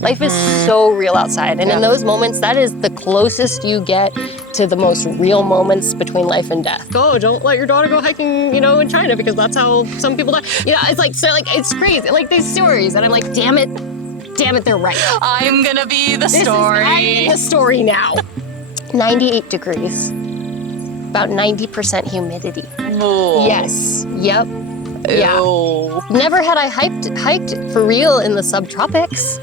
Life is so real outside. And in those moments, that is the closest you get to the most real moments between life and death. Oh, don't let your daughter go hiking, in China because that's how some people die. It's like, so like, it's crazy. Like these stories. And I'm like, damn it, they're right. I'm gonna be the story. I'm the story now. 98 degrees, about 90% humidity. Ooh. Yes, yep. Yeah. Ooh. Never had I hiked for real in the subtropics.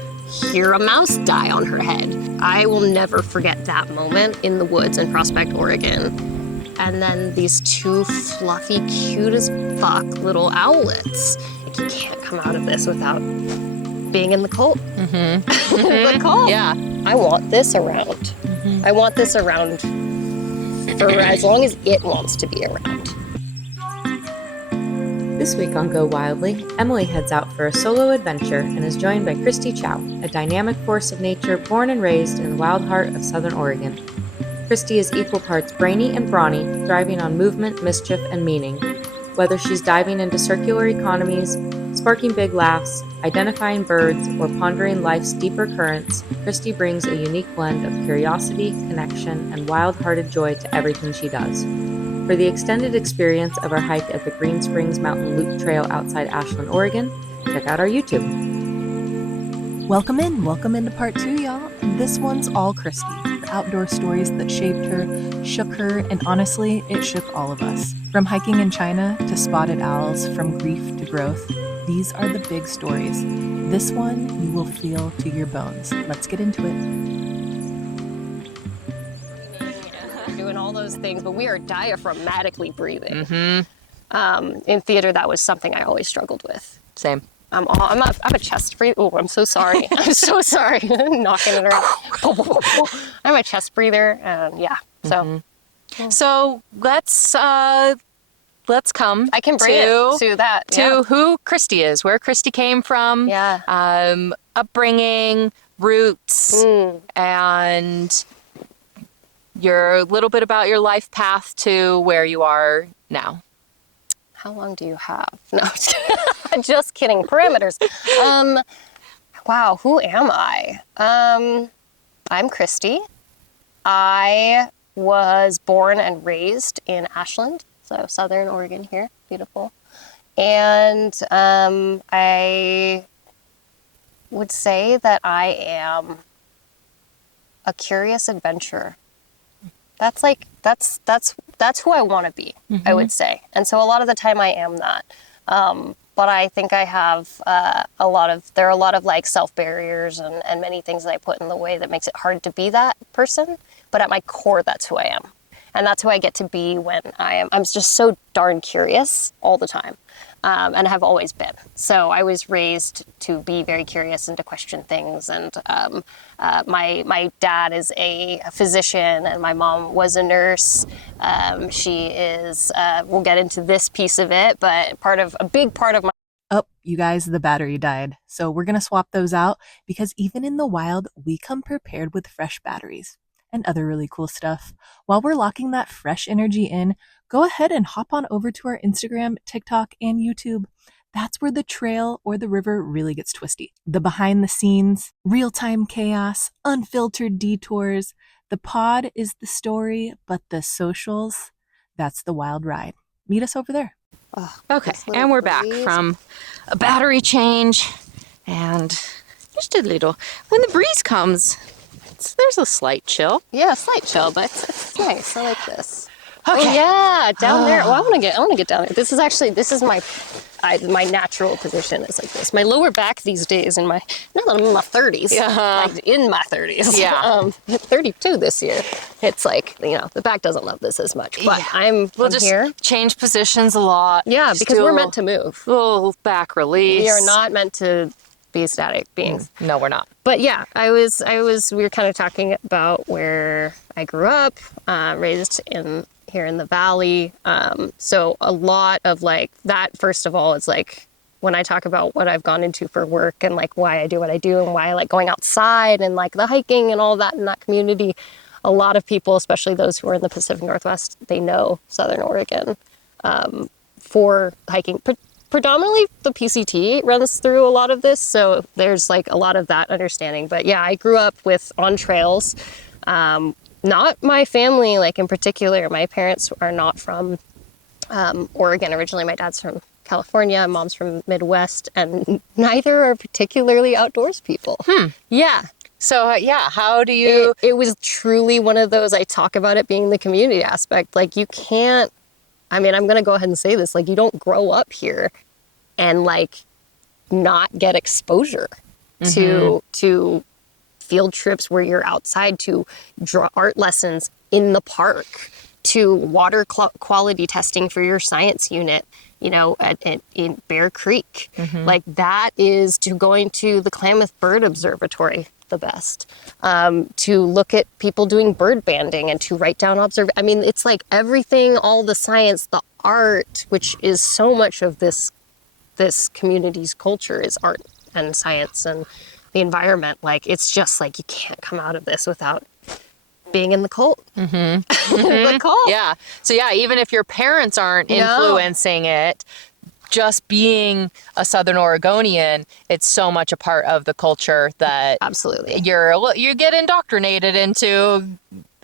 Hear a mouse die on her head. I will never forget that moment in the woods in Prospect, Oregon. And then these two fluffy, cute as fuck little owlets. Like, you can't come out of this without being in the cult. The cult. Yeah. I want this around. I want this around for as long as it wants to be around. This week on Go Wildly, Emily heads out for a solo adventure and is joined by Christy Chow, a dynamic force of nature born and raised in the wild heart of Southern Oregon. Christy is equal parts brainy and brawny, thriving on movement, mischief, and meaning. Whether she's diving into circular economies, sparking big laughs, identifying birds, or pondering life's deeper currents, Christy brings a unique blend of curiosity, connection, and wild-hearted joy to everything she does. For the extended experience of our hike at the Green Springs Mountain Loop Trail outside Ashland, Oregon, check out our YouTube. Welcome into part 2, y'all. This one's all Christy. The outdoor stories that shaped her, shook her, and honestly, it shook all of us. From hiking in China to spotted owls, from grief to growth, these are the big stories. This one you will feel to your bones. Let's get into it. Doing all those things, but we are diaphragmatically breathing. In theater, that was something I always struggled with. Same. I'm a chest breather. Oh, I'm so sorry. I'm so sorry. Knocking it around. I'm a chest breather, and yeah. So, So let's come. I can bring it to that. To who Christy is, where Christy came from. Yeah. Upbringing, roots, and a little bit about your life path to where you are now. How long do you have? No, just kidding. Parameters. Wow, who am I? I'm Christy. I was born and raised in Ashland, so Southern Oregon here, beautiful. And I would say that I am a curious adventurer. That's who I want to be, I would say. And so a lot of the time I am that. But I think I have there are a lot of like self barriers and many things that I put in the way that makes it hard to be that person. But at my core, that's who I am. And that's who I get to be when I'm just so darn curious all the time. And have always been. So I was raised to be very curious and to question things. And my dad is a physician and my mom was a nurse. She is, we'll get into this piece of it, but a big part of my... Oh, you guys, the battery died. So we're going to swap those out because even in the wild, we come prepared with fresh batteries and other really cool stuff. While we're locking that fresh energy in, go ahead and hop on over to our Instagram, TikTok, and YouTube. That's where the trail or the river really gets twisty. The behind the scenes, real-time chaos, unfiltered detours. The pod is the story, but the socials, that's the wild ride. Meet us over there. Oh, Okay, and we're back from a battery change and just a little, when the breeze comes, there's a slight chill. Yeah, slight chill, but it's nice. I like this. Okay. Oh, yeah, down there. Well, I want to get down there. This is my natural position is like this. My lower back these days now that I'm in my 30s, like in my 30s, 32 this year. It's like, the back doesn't love this as much, but I'm just here. Change positions a lot. Yeah, because we're meant to move. Little back release. We are not meant to be static beings. No, we're not. But yeah, we were kind of talking about where I grew up, raised here in the valley. So a lot of like that, first of all, is like when I talk about what I've gone into for work and like why I do what I do and why I like going outside and like the hiking and all that in that community, a lot of people, especially those who are in the Pacific Northwest, they know Southern Oregon for hiking, predominantly the PCT runs through a lot of this, so there's like a lot of that understanding. But yeah, I grew up on trails. Not my family, like in particular. My parents are not from Oregon originally. My dad's from California, mom's from Midwest, and neither are particularly outdoors people. Yeah. So yeah, how do you? It was truly one of those, I talk about it being the community aspect. Like you can't, I mean, I'm going to go ahead and say this, like you don't grow up here and like not get exposure to field trips where you're outside, to draw art lessons in the park, to water quality testing for your science unit, you know, in Bear Creek. Like that is to going to the Klamath Bird Observatory, the best, to look at people doing bird banding and to write down I mean, it's like everything, all the science, the art, which is so much of this community's culture is art and science and the environment. Like, it's just like, you can't come out of this without being in the cult. The cult. Yeah. So yeah, even if your parents aren't influencing it, just being a Southern Oregonian, it's so much a part of the culture that Absolutely. You get indoctrinated into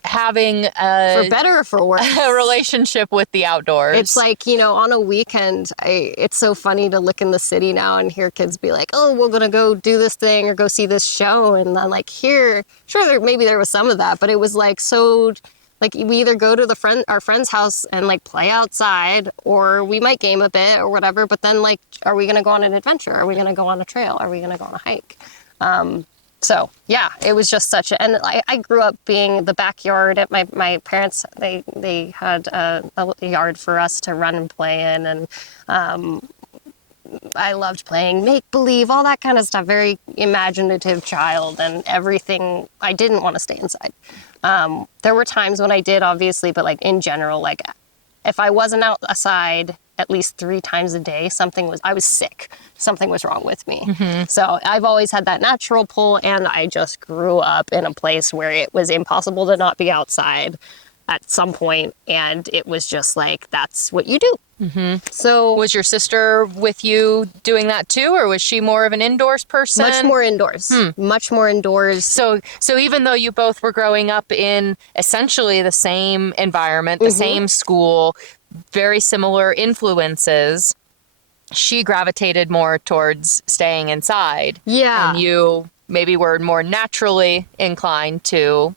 having For better or for worse. a relationship with the outdoors. It's like, you know, on a weekend, it's so funny to look in the city now and hear kids be like, oh, we're going to go do this thing or go see this show. And then like here, sure, maybe there was some of that, but it was like, so like we either go to our friend's house and like play outside, or we might game a bit or whatever. But then like, are we going to go on an adventure? Are we going to go on a trail? Are we going to go on a hike? So yeah, it was just and I grew up being the backyard at my parents. They had a yard for us to run and play in, and I loved playing make believe, all that kind of stuff. Very imaginative child, and everything. I didn't want to stay inside. There were times when I did, obviously, but like in general, like if I wasn't outside at least 3 times a day, I was sick. Something was wrong with me. So I've always had that natural pull, and I just grew up in a place where it was impossible to not be outside at some point, and it was just like, that's what you do. So was your sister with you doing that too, or was she more of an indoors person? much more indoors. Much more indoors. So even though you both were growing up in essentially the same environment, the same school, very similar influences, she gravitated more towards staying inside. Yeah. And you maybe were more naturally inclined to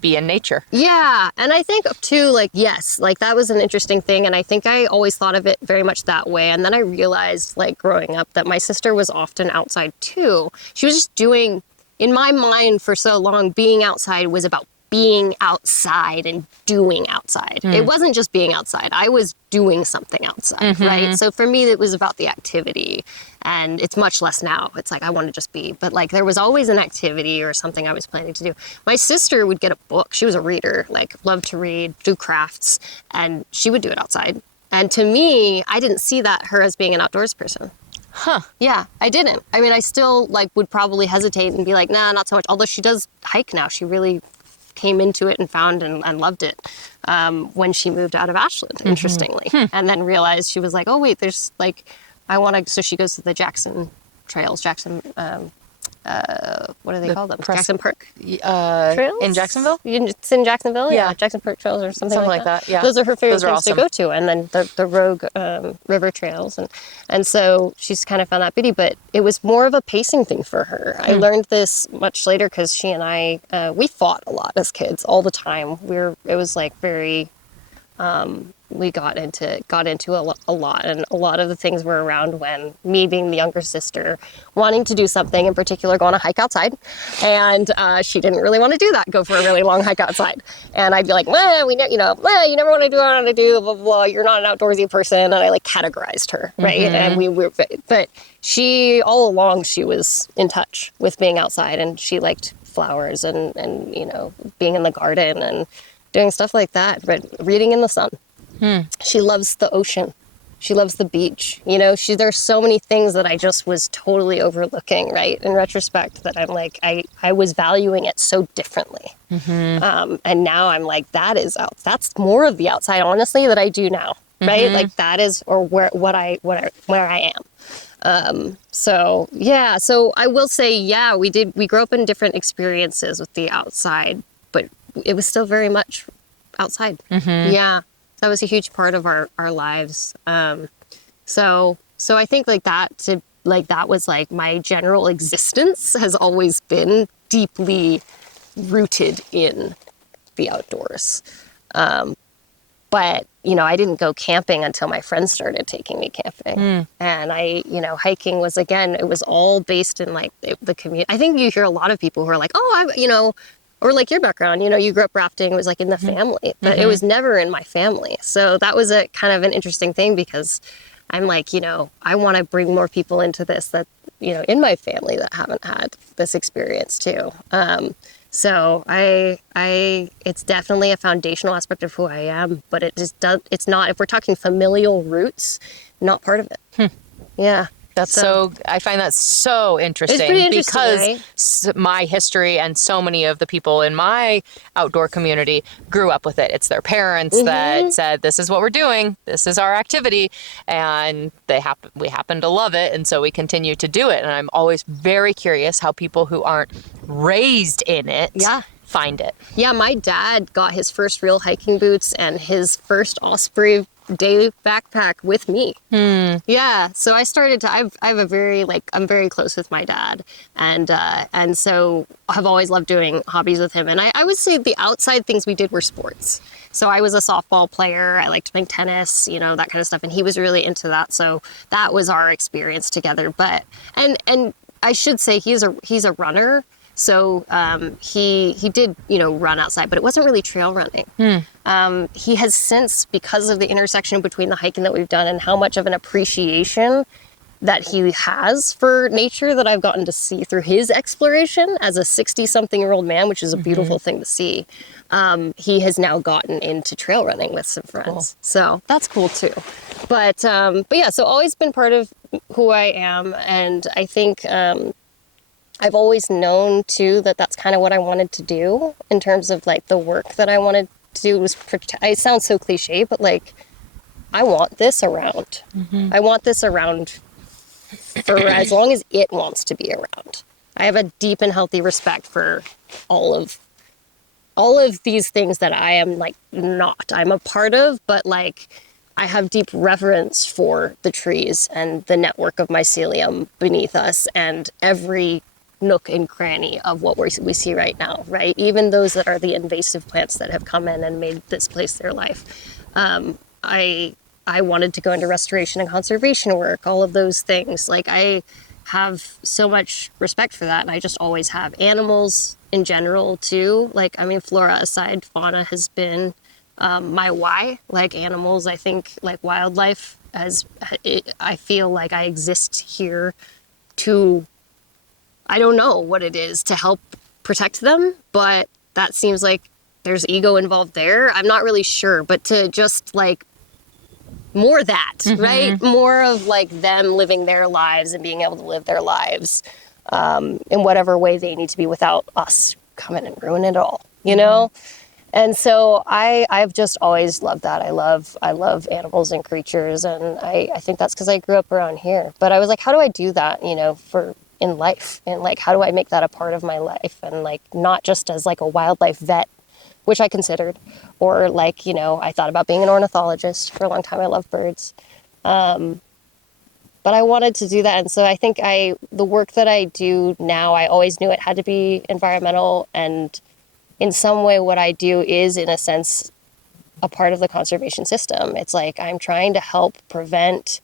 be in nature. Yeah. And I think too, like, yes, like that was an interesting thing. And I think I always thought of it very much that way. And then I realized, like, growing up, that my sister was often outside too. She was just doing, in my mind for so long, being outside was about being outside and doing outside. It wasn't just being outside. I was doing something outside, right? So for me, it was about the activity, and it's much less now. It's like, I want to just be, but like there was always an activity or something I was planning to do. My sister would get a book. She was a reader, like loved to read, do crafts, and she would do it outside. And to me, I didn't see her as being an outdoors person. Yeah, I didn't. I mean, I still like would probably hesitate and be like, nah, not so much. Although she does hike now. She really came into it and found and loved it when she moved out of Ashland, interestingly. And then realized, she was like, oh, wait, there's like, so she goes to the Jackson trails, what do they call them? Jackson Park trails? In Jacksonville? It's in Jacksonville? Yeah. Jackson Park trails or something like that. Yeah. Those are her favorite things awesome to go to. And then the Rogue River trails. And so she's kind of found that beauty, but it was more of a pacing thing for her. I learned this much later because she and I, we fought a lot as kids all the time. It was like very, we got into a lot, and a lot of the things were around when me being the younger sister wanting to do something, in particular go on a hike outside, and she didn't really want to do that, go for a really long hike outside, and I'd be like, well, you never want to do what I want to do, blah, blah, blah, you're not an outdoorsy person, and I like categorized her, right? And we were, but she, all along, she was in touch with being outside, and she liked flowers and being in the garden and doing stuff like that, but reading in the sun. She loves the ocean. She loves the beach. There's so many things that I just was totally overlooking, right? In retrospect, that I'm like, I was valuing it so differently. And now I'm like, that's more of the outside, honestly, that I do now. right? Like that is, or where I am. So yeah, so I will say, yeah, we grew up in different experiences with the outside, but it was still very much outside. Yeah, that was a huge part of our lives. So I think like that was like my general existence has always been deeply rooted in the outdoors. But, I didn't go camping until my friends started taking me camping. And hiking was, again, it was all based in like the community. I think you hear a lot of people who are like, oh, or like your background, you grew up rafting, it was like in the family, but it was never in my family. So that was a kind of an interesting thing, because I'm like, I want to bring more people into this that, in my family that haven't had this experience too. So it's definitely a foundational aspect of who I am, but it's not, if we're talking familial roots, not part of it. Yeah. I find that so interesting. It's pretty interesting, because right? my history and so many of the people in my outdoor community grew up with it. It's their parents that said, this is what we're doing. This is our activity. And we happen to love it. And so we continue to do it. And I'm always very curious how people who aren't raised in it find it. Yeah, my dad got his first real hiking boots and his first Osprey daily backpack with me. Yeah, so I started to, I have a very, I'm very close with my dad, and so I've always loved doing hobbies with him. And I would say the outside things we did were sports. So I was a softball player. I liked playing tennis, that kind of stuff. And he was really into that. So that was our experience together. But, and I should say he's a runner. So he did, run outside, but it wasn't really trail running. He has since, because of the intersection between the hiking that we've done and how much of an appreciation that he has for nature that I've gotten to see through his exploration as a 60-something-year-old man, which is a beautiful thing to see. He has now gotten into trail running with some friends. Cool. So that's cool too. But yeah, so always been part of who I am. And I think, I've always known too that that's kind of what I wanted to do in terms of like the work that I wanted to do was protect. It sounds so cliche, but like I want this around. I want this around for as long as it wants to be around. I have a deep and healthy respect for all of these things that I am I'm a part of, but like I have deep reverence for the trees and the network of mycelium beneath us and every nook and cranny of what we see right now, right? Even those that are the invasive plants that have come in and made this place their life. I wanted to go into restoration and conservation work, all of those things. Like I have so much respect for that, and I just always have. Animals in general too. Like, I mean, flora aside, fauna has been my why. Like animals, I think, like wildlife, I feel like I exist here to, I don't know what it is, to help protect them, but that seems like there's ego involved there. I'm not really sure, but to just like more that, right? More of like them living their lives and being able to live their lives in whatever way they need to be without us coming and ruining it all, you know? And so I've just always loved that. I love animals and creatures, and I think that's because I grew up around here. But I was like, how do I do that, in life, and like how do I make that a part of my life, and like not just as like a wildlife vet, which I considered, or like I thought about being an ornithologist for a long time. I love birds, but I wanted to do that. And so I think the work that I do now, I always knew it had to be environmental, and in some way what I do is in a sense a part of the conservation system. It's like I'm trying to help prevent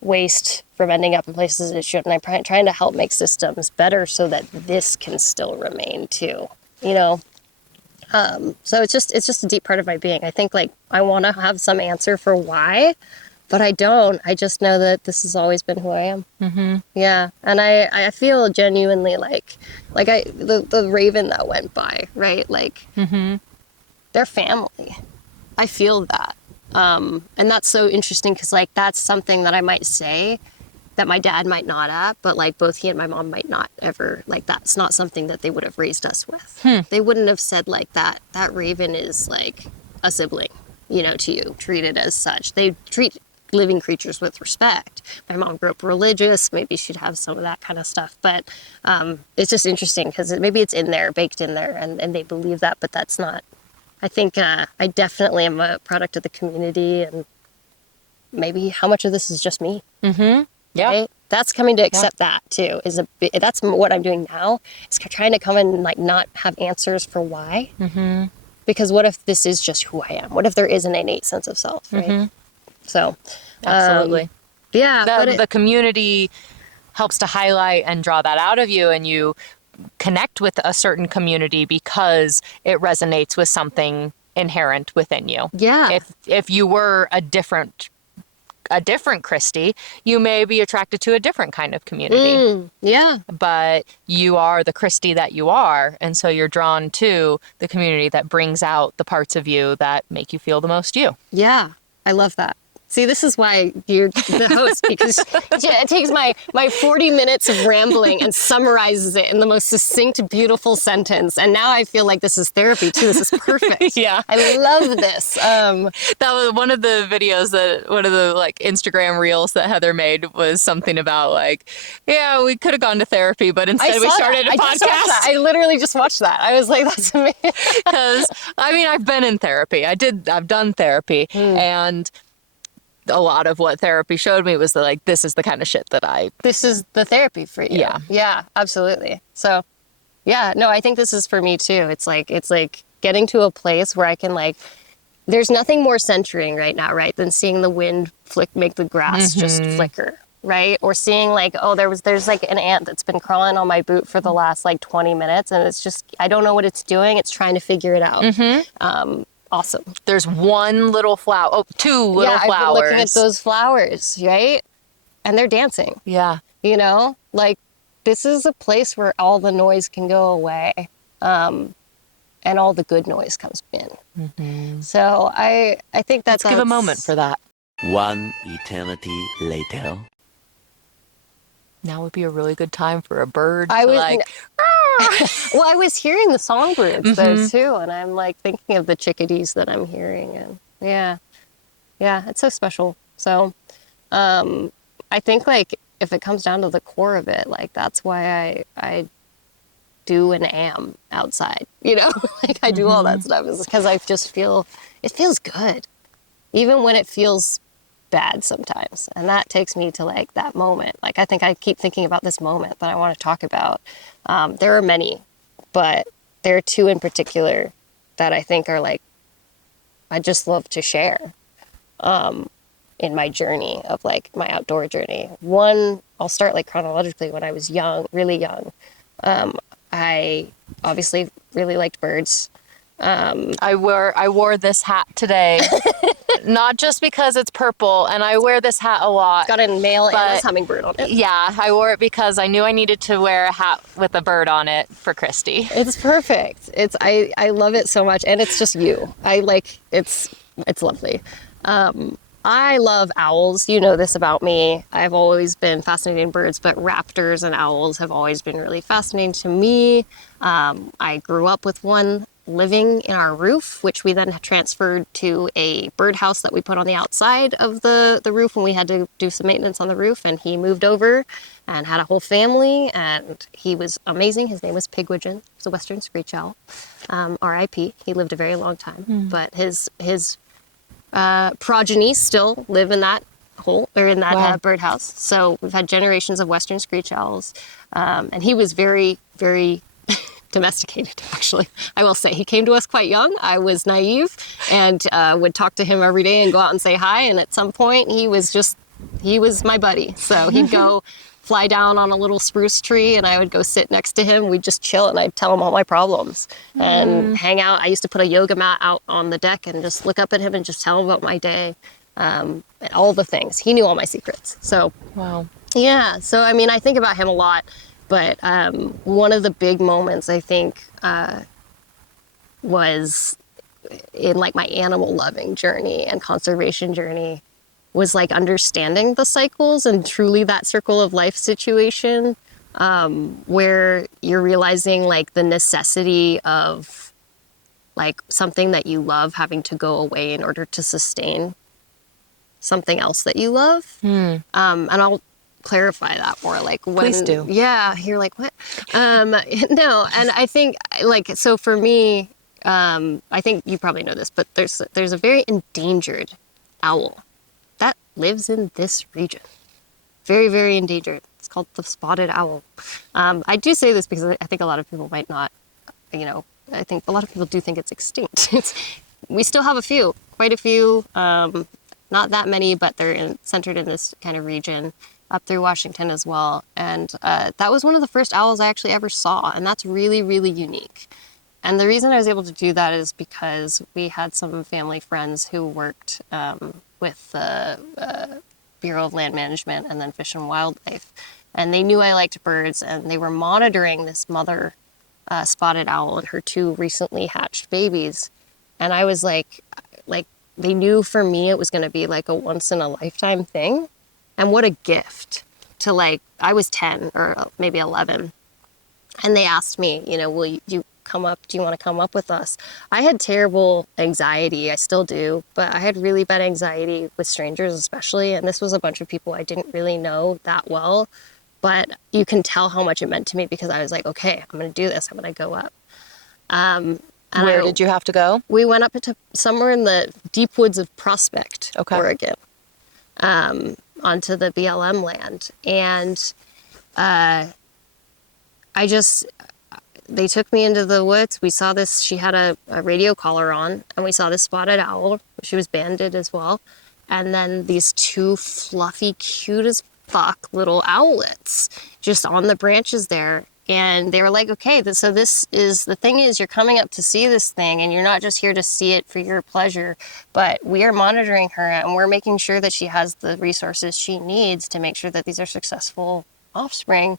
waste from ending up in places it shouldn't. I'm trying to help make systems better so that this can still remain too, so it's just a deep part of my being. I think like I want to have some answer for why, but I don't. I just know that this has always been who I am. Yeah. And I feel genuinely like the raven that went by, right? Like they're family. I feel that. And that's so interesting because like that's something that I might say that my dad might not have, but like both he and my mom might not ever, like that's not something that they would have raised us with. They wouldn't have said like that raven is like a sibling. to you, treated as such. They treat living creatures with respect. My mom grew up religious. Maybe she'd have some of that kind of stuff. But it's just interesting because maybe it's in there, baked in there, and they believe that, but that's not. I think I definitely am a product of the community, and maybe how much of this is just me. Mm-hmm. Yeah. Right? That's coming to accept that too. That's what I'm doing now. Is trying to come and like not have answers for why. Mm-hmm. Because what if this is just who I am? What if there is an innate sense of self, right? Mm-hmm. So, Absolutely. yeah. The community helps to highlight and draw that out of you, and you connect with a certain community because it resonates with something inherent within you. Yeah. If you were a different Christy, you may be attracted to a different kind of community. Yeah. But you are the Christy that you are, and so you're drawn to the community that brings out the parts of you that make you feel the most you. Yeah. I love that. See, this is why you're the host, because it takes my 40 minutes of rambling and summarizes it in the most succinct, beautiful sentence. And now I feel like this is therapy too. This is perfect. Yeah. I love this. That was one of the videos one of the like Instagram reels that Heather made was something about like, yeah, we could have gone to therapy, but instead we started a podcast. I literally just watched that. I was like, that's amazing. Because I've been in therapy. I've done therapy, and a lot of what therapy showed me was that like, this is the kind of shit that this is the therapy for you. Yeah, absolutely. So yeah, no, I think this is for me too. It's like getting to a place where I can like, there's nothing more centering right now, right, than seeing the wind make the grass just flicker, right? Or seeing like, oh, there's like an ant that's been crawling on my boot for the last like 20 minutes, and it's just, I don't know what it's doing. It's trying to figure it out. Awesome. There's one little flower. Oh, two little flowers. I've been looking at those flowers, right? And they're dancing. Yeah. Like this is a place where all the noise can go away, and all the good noise comes in. So I think that's... Let's give a moment for that. One eternity later. Now would be a really good time for a bird Well, I was hearing the songbirds though too, and I'm like thinking of the chickadees that I'm hearing, and yeah, it's so special. So I think like if it comes down to the core of it, like that's why I do and am outside, like I do all that stuff is because I just feel it feels good, even when it feels bad sometimes. And that takes me to like that moment. Like I think I keep thinking about this moment that I want to talk about. There are many, but there are two in particular that I think are like, I just love to share in my journey of like my outdoor journey. One, I'll start like chronologically. When I was young, really young, I obviously really liked birds. I wore this hat today, not just because it's purple, and I wear this hat a lot. Got a male and a hummingbird on it. Yeah, I wore it because I knew I needed to wear a hat with a bird on it for Christy. It's perfect. I love it so much, and it's just you. It's lovely. I love owls. You know this about me. I've always been fascinated in birds, but raptors and owls have always been really fascinating to me. I grew up with one living in our roof, which we then transferred to a birdhouse that we put on the outside of the roof when we had to do some maintenance on the roof. And he moved over and had a whole family, and he was amazing. His name was Pigwidgeon. He was a western screech owl. R.I.P. He lived a very long time, but his progeny still live in that birdhouse. So we've had generations of western screech owls, and he was very, very domesticated, actually. I will say he came to us quite young. I was naive and would talk to him every day and go out and say hi. And at some point he was my buddy. So he'd go fly down on a little spruce tree and I would go sit next to him. We'd just chill and I'd tell him all my problems and hang out. I used to put a yoga mat out on the deck and just look up at him and just tell him about my day, and all the things. He knew all my secrets. So, wow. Yeah. So, I mean, I think about him a lot. But one of the big moments, I think, was in like my animal loving journey and conservation journey, was like understanding the cycles and truly that circle of life situation, where you're realizing like the necessity of like something that you love having to go away in order to sustain something else that you love. And I'll clarify that more, like when, Please do. Yeah, you're like, what? No, and I think like, so for me, I think you probably know this, but there's a very endangered owl that lives in this region. Very, very endangered. It's called the spotted owl. I do say this because I think a lot of people might not, I think a lot of people do think it's extinct. We still have a few, quite a few, not that many, but they're centered in this kind of region up through Washington as well. And that was one of the first owls I actually ever saw. And that's really, really unique. And the reason I was able to do that is because we had some family friends who worked with the Bureau of Land Management and then Fish and Wildlife. And they knew I liked birds, and they were monitoring this mother spotted owl and her 2 recently hatched babies. And I was like, they knew for me it was going to be like a once in a lifetime thing. And what a gift to, like, I was 10 or maybe 11. And they asked me, will you come up? Do you want to come up with us? I had terrible anxiety. I still do, but I had really bad anxiety with strangers, especially. And this was a bunch of people I didn't really know that well, but you can tell how much it meant to me because I was like, okay, I'm going to do this. I'm going to go up. Where did you have to go? We went up to somewhere in the deep woods of Prospect, Oregon, onto the BLM land. And they took me into the woods. We saw this, she had a radio collar on, and we saw this spotted owl. She was banded as well. And then these 2 fluffy, cute as fuck little owlets just on the branches there. And they were like, okay, so this is, the thing is, you're coming up to see this thing, and you're not just here to see it for your pleasure, but we are monitoring her, and we're making sure that she has the resources she needs to make sure that these are successful offspring.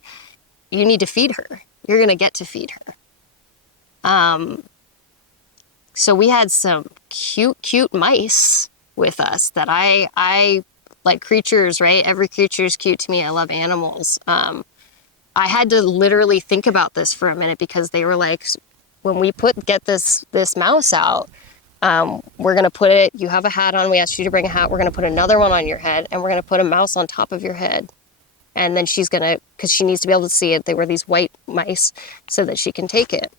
You need to feed her. You're going to get to feed her. So we had some cute mice with us that I like creatures, right? Every creature is cute to me. I love animals. I had to literally think about this for a minute because they were like, when we get this mouse out, we're going to put it, you have a hat on, we asked you to bring a hat, we're going to put another one on your head, and we're going to put a mouse on top of your head. And then she's going to, because she needs to be able to see it, they were these white mice so that she can take it.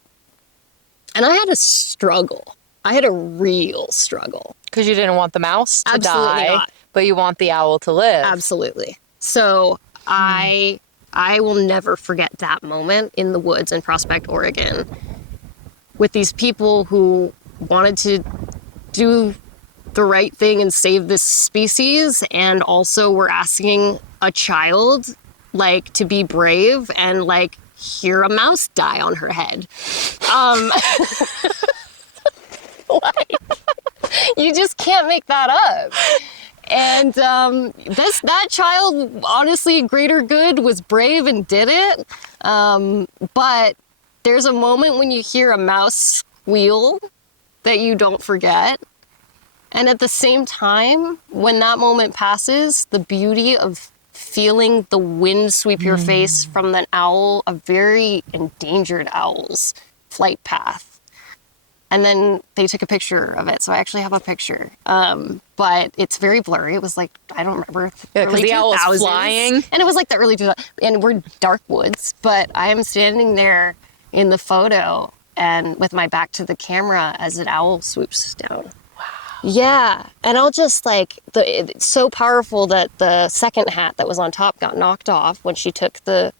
And I had a struggle. I had a real struggle. Because you didn't want the mouse to Absolutely die, not. But you want the owl to live. Absolutely. So I will never forget that moment in the woods in Prospect, Oregon, with these people who wanted to do the right thing and save this species, and also were asking a child, like, to be brave and, like, hear a mouse die on her head. Like, you just can't make that up. And that child, honestly, greater good, was brave and did it. But there's a moment when you hear a mouse squeal that you don't forget. And at the same time, when that moment passes, the beauty of feeling the wind sweep your face from an owl, a very endangered owl's flight path. And then they took a picture of it. So I actually have a picture. But it's very blurry. It was like, I don't remember. Yeah, because the owl was flying. And it was like the early 2000s. And we're dark woods. But I am standing there in the photo and with my back to the camera as an owl swoops down. Wow. Yeah. And I'll just like, it's so powerful that the second hat that was on top got knocked off when she took the,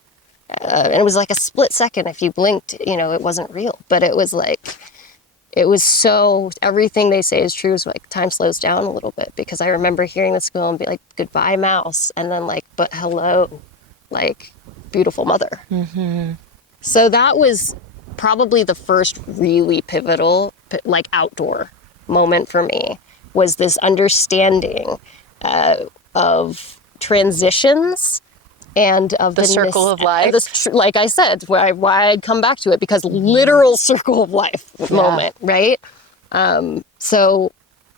and it was like a split second. If you blinked, it wasn't real. But it was like, it was so, everything they say is true. Is like time slows down a little bit, because I remember hearing the squeal and be like, goodbye, mouse. And then like, but hello, like, beautiful mother. Mm-hmm. So that was probably the first really pivotal, like, outdoor moment for me, was this understanding of transitions and of the circle of life. Like I said, why I'd come back to it, because literal circle of life moment, right? So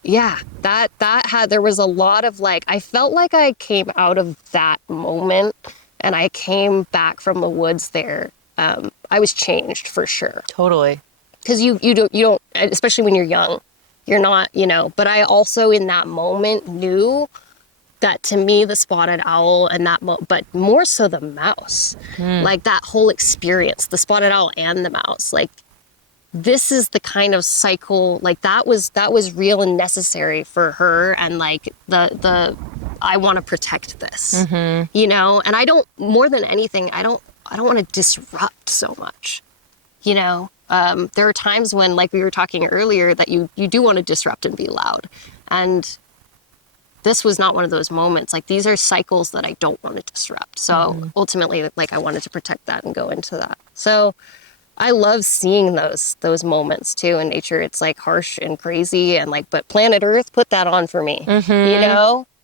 yeah, there was a lot of like, I felt like I came out of that moment and I came back from the woods there. I was changed for sure. Totally. because you don't, especially when you're young, you're not, but I also in that moment knew that to me, the spotted owl and but more so the mouse, like that whole experience, the spotted owl and the mouse, like this is the kind of cycle, like that was real and necessary for her. And like I want to protect this, and I don't, more than anything, I don't want to disrupt so much, there are times when, like we were talking earlier, that you do want to disrupt and be loud. And this was not one of those moments. Like, these are cycles that I don't want to disrupt. So ultimately, like, I wanted to protect that and go into that. So I love seeing those moments too in nature. It's like harsh and crazy and like, but planet Earth put that on for me,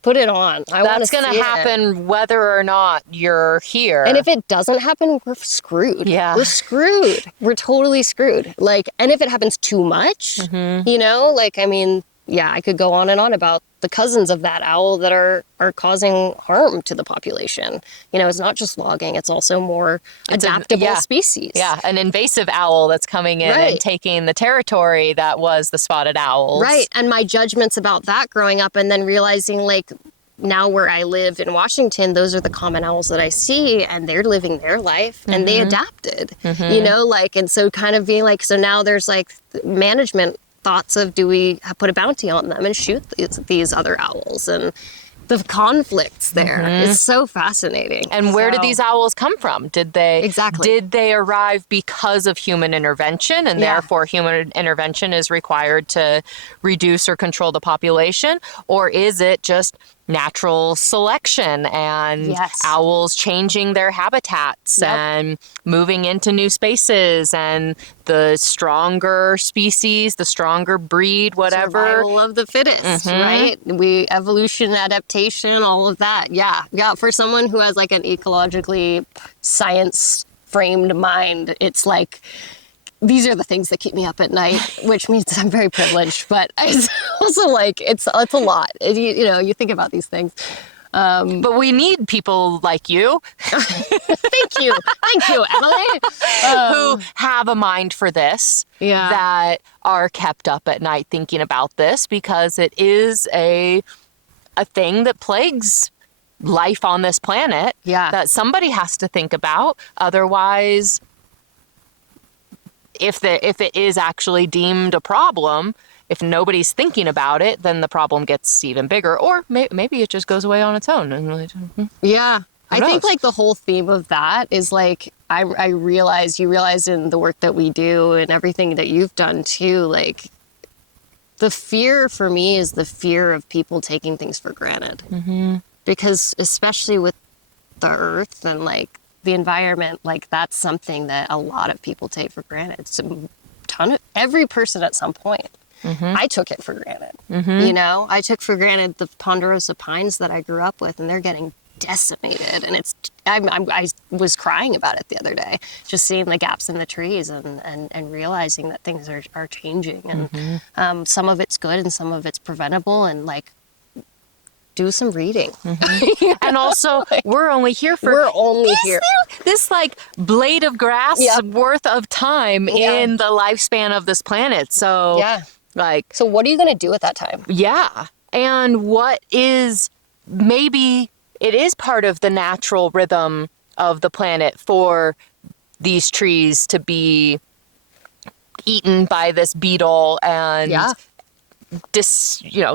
put it on. That's going to happen whether or not you're here. And if it doesn't happen, we're screwed. Yeah. We're screwed. We're totally screwed. Like, and if it happens too much, like, I mean, yeah, I could go on and on about the cousins of that owl that are causing harm to the population. It's not just logging, it's also more adaptable species. Yeah, an invasive owl that's coming in and taking the territory that was the spotted owls. Right, and my judgments about that growing up, and then realizing, like, now where I live in Washington, those are the common owls that I see, and they're living their life, and they adapted, and so kind of being like, so now there's like management thoughts of, do we put a bounty on them and shoot these other owls, and the conflicts there is so fascinating. And where did these owls come from? Did they arrive because of human intervention, and therefore human intervention is required to reduce or control the population? Or is it just natural selection and owls changing their habitats and moving into new spaces, and the stronger species, the stronger breed, whatever. Survival of the fittest, right? Evolution, adaptation, all of that. Yeah. For someone who has like an ecologically science-framed mind, it's like, these are the things that keep me up at night, which means I'm very privileged, but it's also like, it's a lot. You think about these things. But we need people like you. Thank you, Emily. Who have a mind for this, that are kept up at night thinking about this, because it is a thing that plagues life on this planet that somebody has to think about. Otherwise, if it is actually deemed a problem, if nobody's thinking about it, then the problem gets even bigger. Or maybe it just goes away on its own. I think like the whole theme of that is like, you realize in the work that we do and everything that you've done too, like the fear for me is the fear of people taking things for granted. Because especially with the earth and like the environment, like that's something that a lot of people take for granted. It's a ton of, every person at some point. I took it for granted. I took for granted the ponderosa pines that I grew up with, and they're getting decimated. And I was crying about it the other day, just seeing the gaps in the trees and realizing that things are changing. And some of it's good and some of it's preventable, and like, do some reading. And also, we're only here this like blade of grass worth of time in the lifespan of this planet. So so what are you going to do at that time? And what is, maybe it is part of the natural rhythm of the planet for these trees to be eaten by this beetle and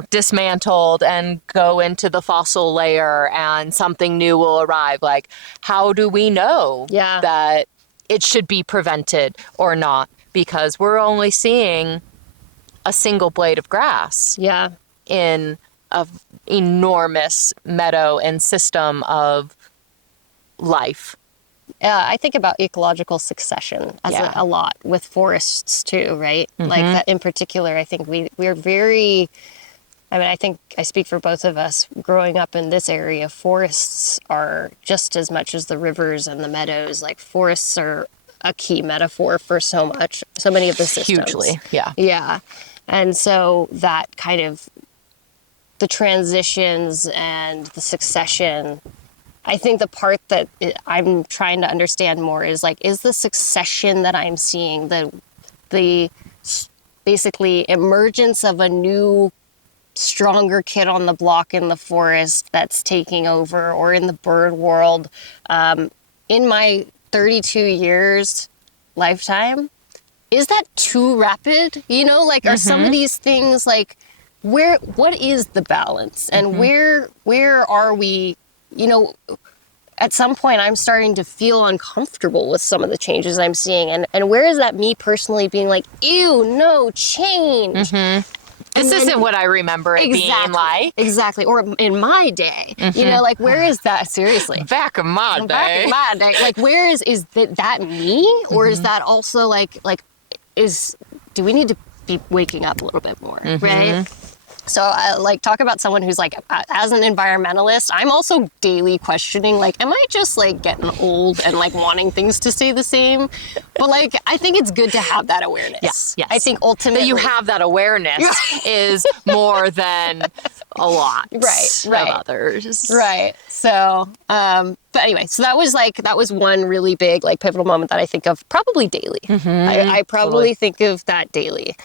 dismantled and go into the fossil layer, and something new will arrive. Like, how do we know that it should be prevented or not? Because we're only seeing a single blade of grass in an enormous meadow and system of life. I think about ecological succession as a lot with forests too, right? Like that in particular, I think we're very, I think I speak for both of us, growing up in this area, forests are just as much as the rivers and the meadows. Like, forests are a key metaphor for so many of the systems. Hugely, Yeah. And so that kind of, the transitions and the succession, I think the part that I'm trying to understand more is like, is the succession that I'm seeing the basically emergence of a new stronger kid on the block in the forest that's taking over, or in the bird world. In my 32 years lifetime, is that too rapid? You know, like, are some of these things like, what is the balance, and where are we? You know, at some point I'm starting to feel uncomfortable with some of the changes I'm seeing, and where is that me personally being like, ew, no, change. This isn't what I remember it being like. Exactly. Or in my day, you know, like, where is that? Seriously. Back in my day. Back in my day. Like, where is that me? Or is that also like, do we need to be waking up a little bit more, right? So like, talk about someone who's like, as an environmentalist, I'm also daily questioning, like, am I just like getting old and like wanting things to stay the same? But like, I think it's good to have that awareness. Yes. I think ultimately that you have that awareness is more than a lot of others. Right. So, but anyway, so that was one really big, like, pivotal moment that I think of probably daily. I probably think of that daily.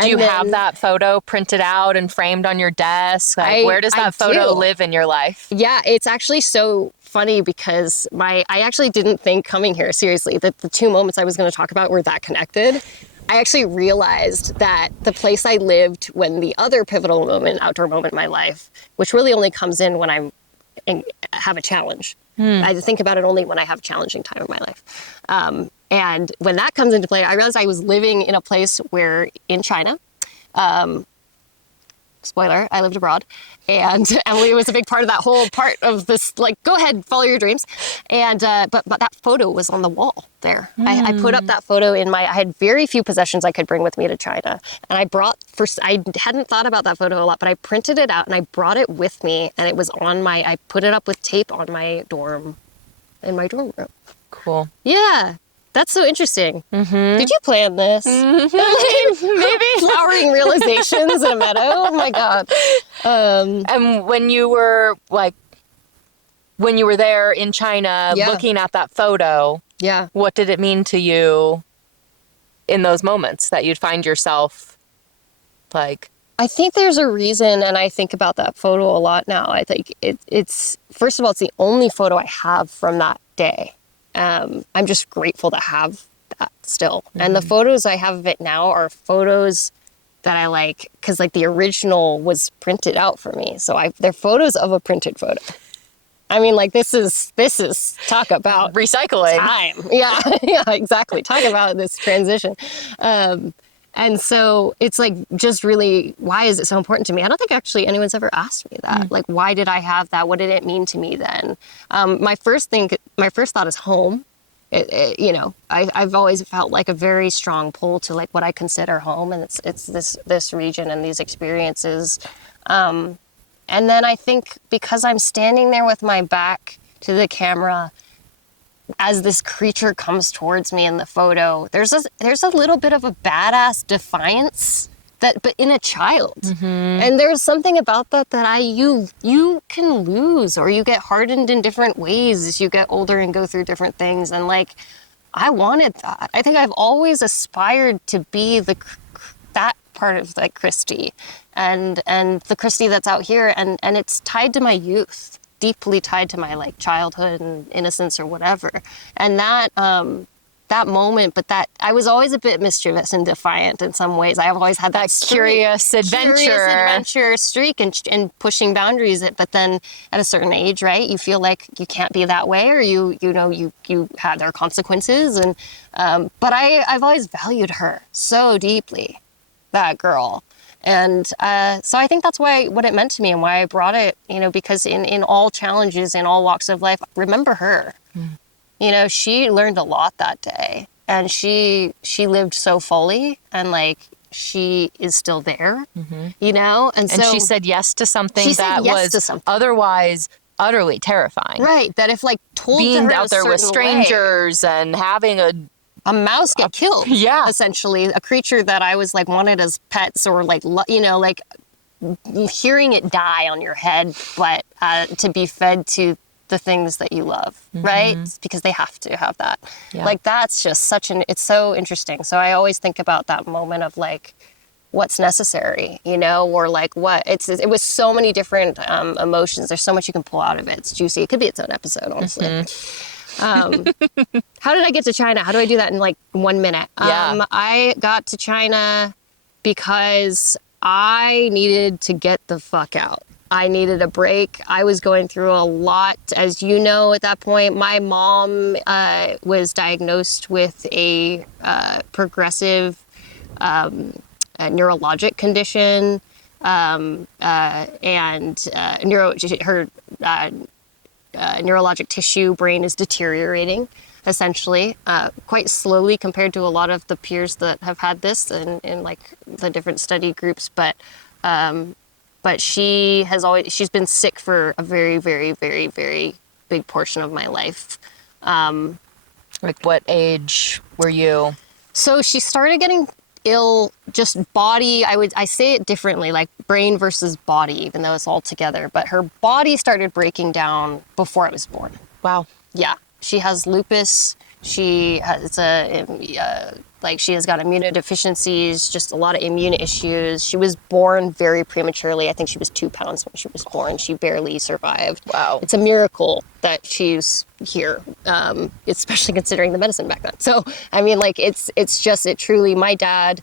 Do you have that photo printed out and framed on your desk? Like, where does that photo live in your life? Yeah, it's actually so funny because I actually didn't think coming here, seriously, that the two moments I was going to talk about were that connected. I actually realized that the place I lived when the other pivotal moment, outdoor moment in my life, which really only comes in when have a challenge. I think about it only when I have a challenging time in my life. And when that comes into play, I realized I was living in a place where, in China, spoiler, I lived abroad, and Emily was a big part of that whole part of this, like, go ahead, follow your dreams. And, but that photo was on the wall there. I put up that photo I had very few possessions I could bring with me to China. And I hadn't thought about that photo a lot, but I printed it out and I brought it with me, and it was I put it up with tape on my dorm, in my dorm room. Cool. Yeah. That's so interesting. Did you plan this? Maybe. Flowering realizations in a meadow. Oh my God. And when you were there in China, looking at that photo, what did it mean to you in those moments that you'd find yourself like? I think there's a reason, and I think about that photo a lot now. I think it's first of all, it's the only photo I have from that day. I'm just grateful to have that still. And the photos I have of it now are photos that I like, because like the original was printed out for me. So they're photos of a printed photo. I mean, like, this is talk about recycling time. Yeah, yeah, exactly. Talk about this transition. And so it's like, just really, why is it so important to me? I don't think actually anyone's ever asked me that. Like, why did I have that? What did it mean to me then? My first thought is home. You know, I've always felt like a very strong pull to like what I consider home, and it's this region and these experiences. And then I think because I'm standing there with my back to the camera, as this creature comes towards me in the photo, there's a little bit of a badass defiance but in a child. And there's something about that you can lose, or you get hardened in different ways as you get older and go through different things. And like, I wanted that. I think I've always aspired to be that part of like Christy and the Christy that's out here, and it's tied to my youth. Deeply tied to my like childhood and innocence or whatever. And that moment, but that I was always a bit mischievous and defiant in some ways. I've always had that curious adventure streak and pushing boundaries. But then at a certain age, right, you feel like you can't be that way, or you have their consequences. And but I've always valued her so deeply, that girl. And so I think that's what it meant to me and why I brought it, because in all challenges, in all walks of life, remember her. She learned a lot that day, and she lived so fully, and like, she is still there, and so she said yes to something that was otherwise utterly terrifying. Right. That if like told being to her out there with strangers and having a mouse get killed. Yeah. Essentially, a creature that I was like wanted as pets, or like, like hearing it die on your head, but to be fed to the things that you love, right? Because they have to have that. Yeah. Like, that's just it's so interesting. So I always think about that moment of like, what's necessary, you know, or like it was so many different emotions. There's so much you can pull out of it. It's juicy. It could be its own episode, honestly. How did I get to China? How do I do that in like 1 minute? Yeah. I got to China because I needed to get the fuck out. I needed a break. I was going through a lot. As you know, at that point, my mom was diagnosed with a progressive neurologic condition, and her neurologic tissue, brain is deteriorating, essentially, quite slowly compared to a lot of the peers that have had this in like the different study groups. But she's been sick for a very, very, very, very big portion of my life. Like, what age were you? So she started getting ill, just body. I say it differently, like brain versus body, even though it's all together. But her body started breaking down before I was born. Wow. Yeah, she has lupus. She has she has got immunodeficiencies, just a lot of immune issues. She was born very prematurely. I think she was 2 pounds when she was born. She barely survived. Wow. It's a miracle that she's here, especially considering the medicine back then. So, I mean, like, it truly, my dad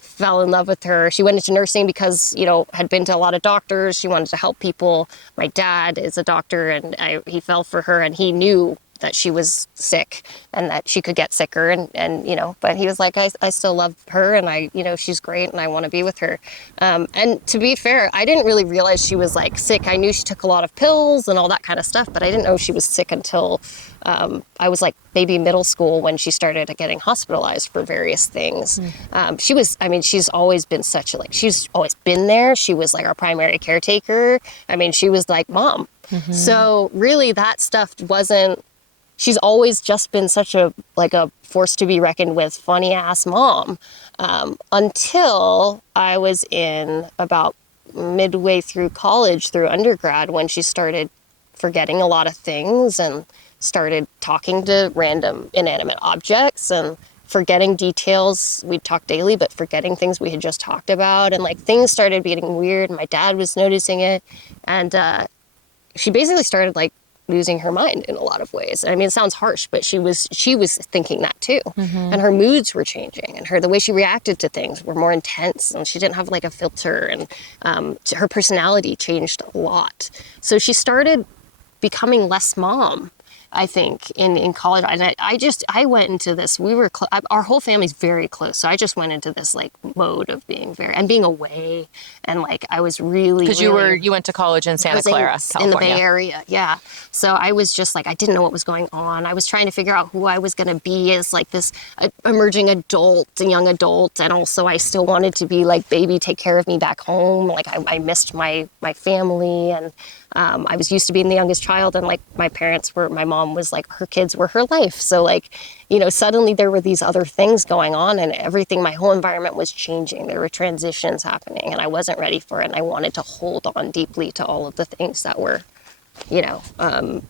fell in love with her. She went into nursing because, you know, had been to a lot of doctors. She wanted to help people. My dad is a doctor, and he fell for her, and he knew that she was sick and that she could get sicker, and you know, but he was like, I still love her, and she's great, and I want to be with her. And to be fair, I didn't really realize she was like sick. I knew she took a lot of pills and all that kind of stuff, but I didn't know she was sick until I was like maybe middle school, when she started getting hospitalized for various things. She's always been she's always been there. She was like our primary caretaker. I mean, she was like mom. So really that stuff she's always just been such a force to be reckoned with, funny ass mom, until I was in about midway through college, through undergrad, when she started forgetting a lot of things and started talking to random inanimate objects and forgetting details. We'd talk daily, but forgetting things we had just talked about, and like things started getting weird. My dad was noticing it, and she basically started like losing her mind in a lot of ways. I mean, it sounds harsh, but she was thinking that too. And her moods were changing, and the way she reacted to things were more intense, and she didn't have like a filter, and her personality changed a lot. So she started becoming less mom, I think, in college. And I went into this, our whole family's very close. So I just went into this like mode of being away. And like, I was really, because you went to college in Santa Clara, California. In the Bay Area. Yeah. So I was just like, I didn't know what was going on. I was trying to figure out who I was going to be as like this emerging adult and young adult. And also I still wanted to be like, baby, take care of me back home. Like I missed my family, and I was used to being the youngest child, and like my mom was like, her kids were her life. So like, you know, suddenly there were these other things going on, and everything, my whole environment was changing. There were transitions happening, and I wasn't ready for it. And I wanted to hold on deeply to all of the things that were, you know,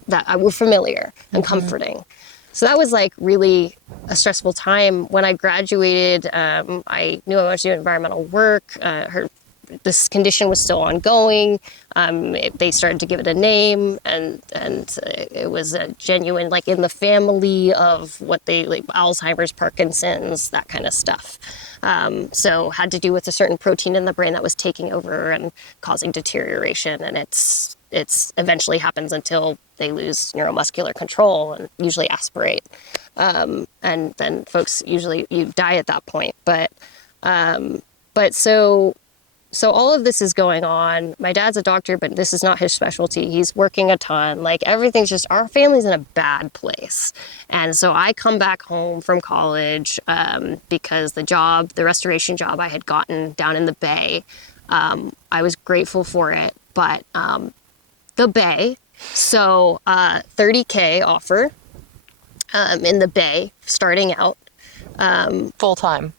that were familiar and comforting. So that was like really a stressful time. When I graduated, I knew I wanted to do environmental work. This condition was still ongoing. They started to give it a name, and it was a genuine, like in the family of what they like Alzheimer's, Parkinson's, that kind of stuff. So had to do with a certain protein in the brain that was taking over and causing deterioration, and it's eventually happens until they lose neuromuscular control and usually aspirate, and then folks usually you die at that point. So all of this is going on. My dad's a doctor, but this is not his specialty. He's working a ton. Like everything's just, our family's in a bad place. And so I come back home from college because the restoration job I had gotten down in the Bay, I was grateful for it, but the Bay, so $30K offer in the Bay starting out. Full-time.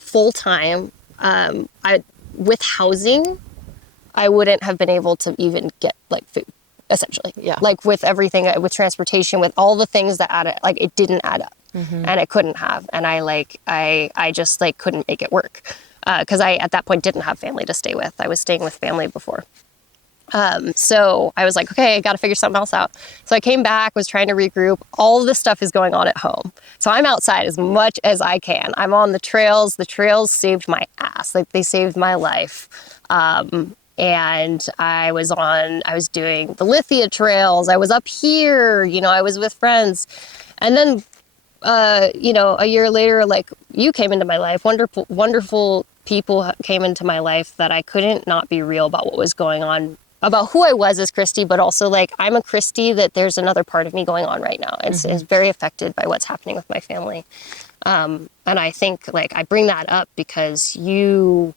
With housing, I wouldn't have been able to even get like food. essentially. Yeah. Like with everything, with transportation, with all the things that added, like it didn't add up, and it couldn't have, and I just like couldn't make it work, because I at that point didn't have family to stay with. I was staying with family before. So I was like, okay, I got to figure something else out. So I came back, was trying to regroup. All of this stuff is going on at home. So I'm outside as much as I can. I'm on the trails. The trails saved my ass. Like they saved my life. And I was doing the Lithia trails. I was up here, I was with friends. And then, a year later, like you came into my life, wonderful, wonderful people came into my life that I couldn't not be real about what was going on, about who I was as Christy, but also like I'm a Christy that there's another part of me going on right now. It's very affected by what's happening with my family. And I think like I bring that up because you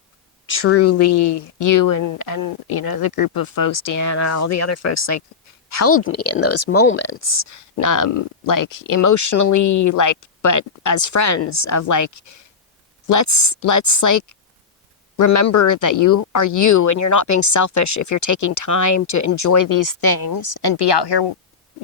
and the group of folks, Deanna, all the other folks, like held me in those moments, like emotionally, like, but as friends of like, let's like remember that you are you and you're not being selfish if you're taking time to enjoy these things and be out here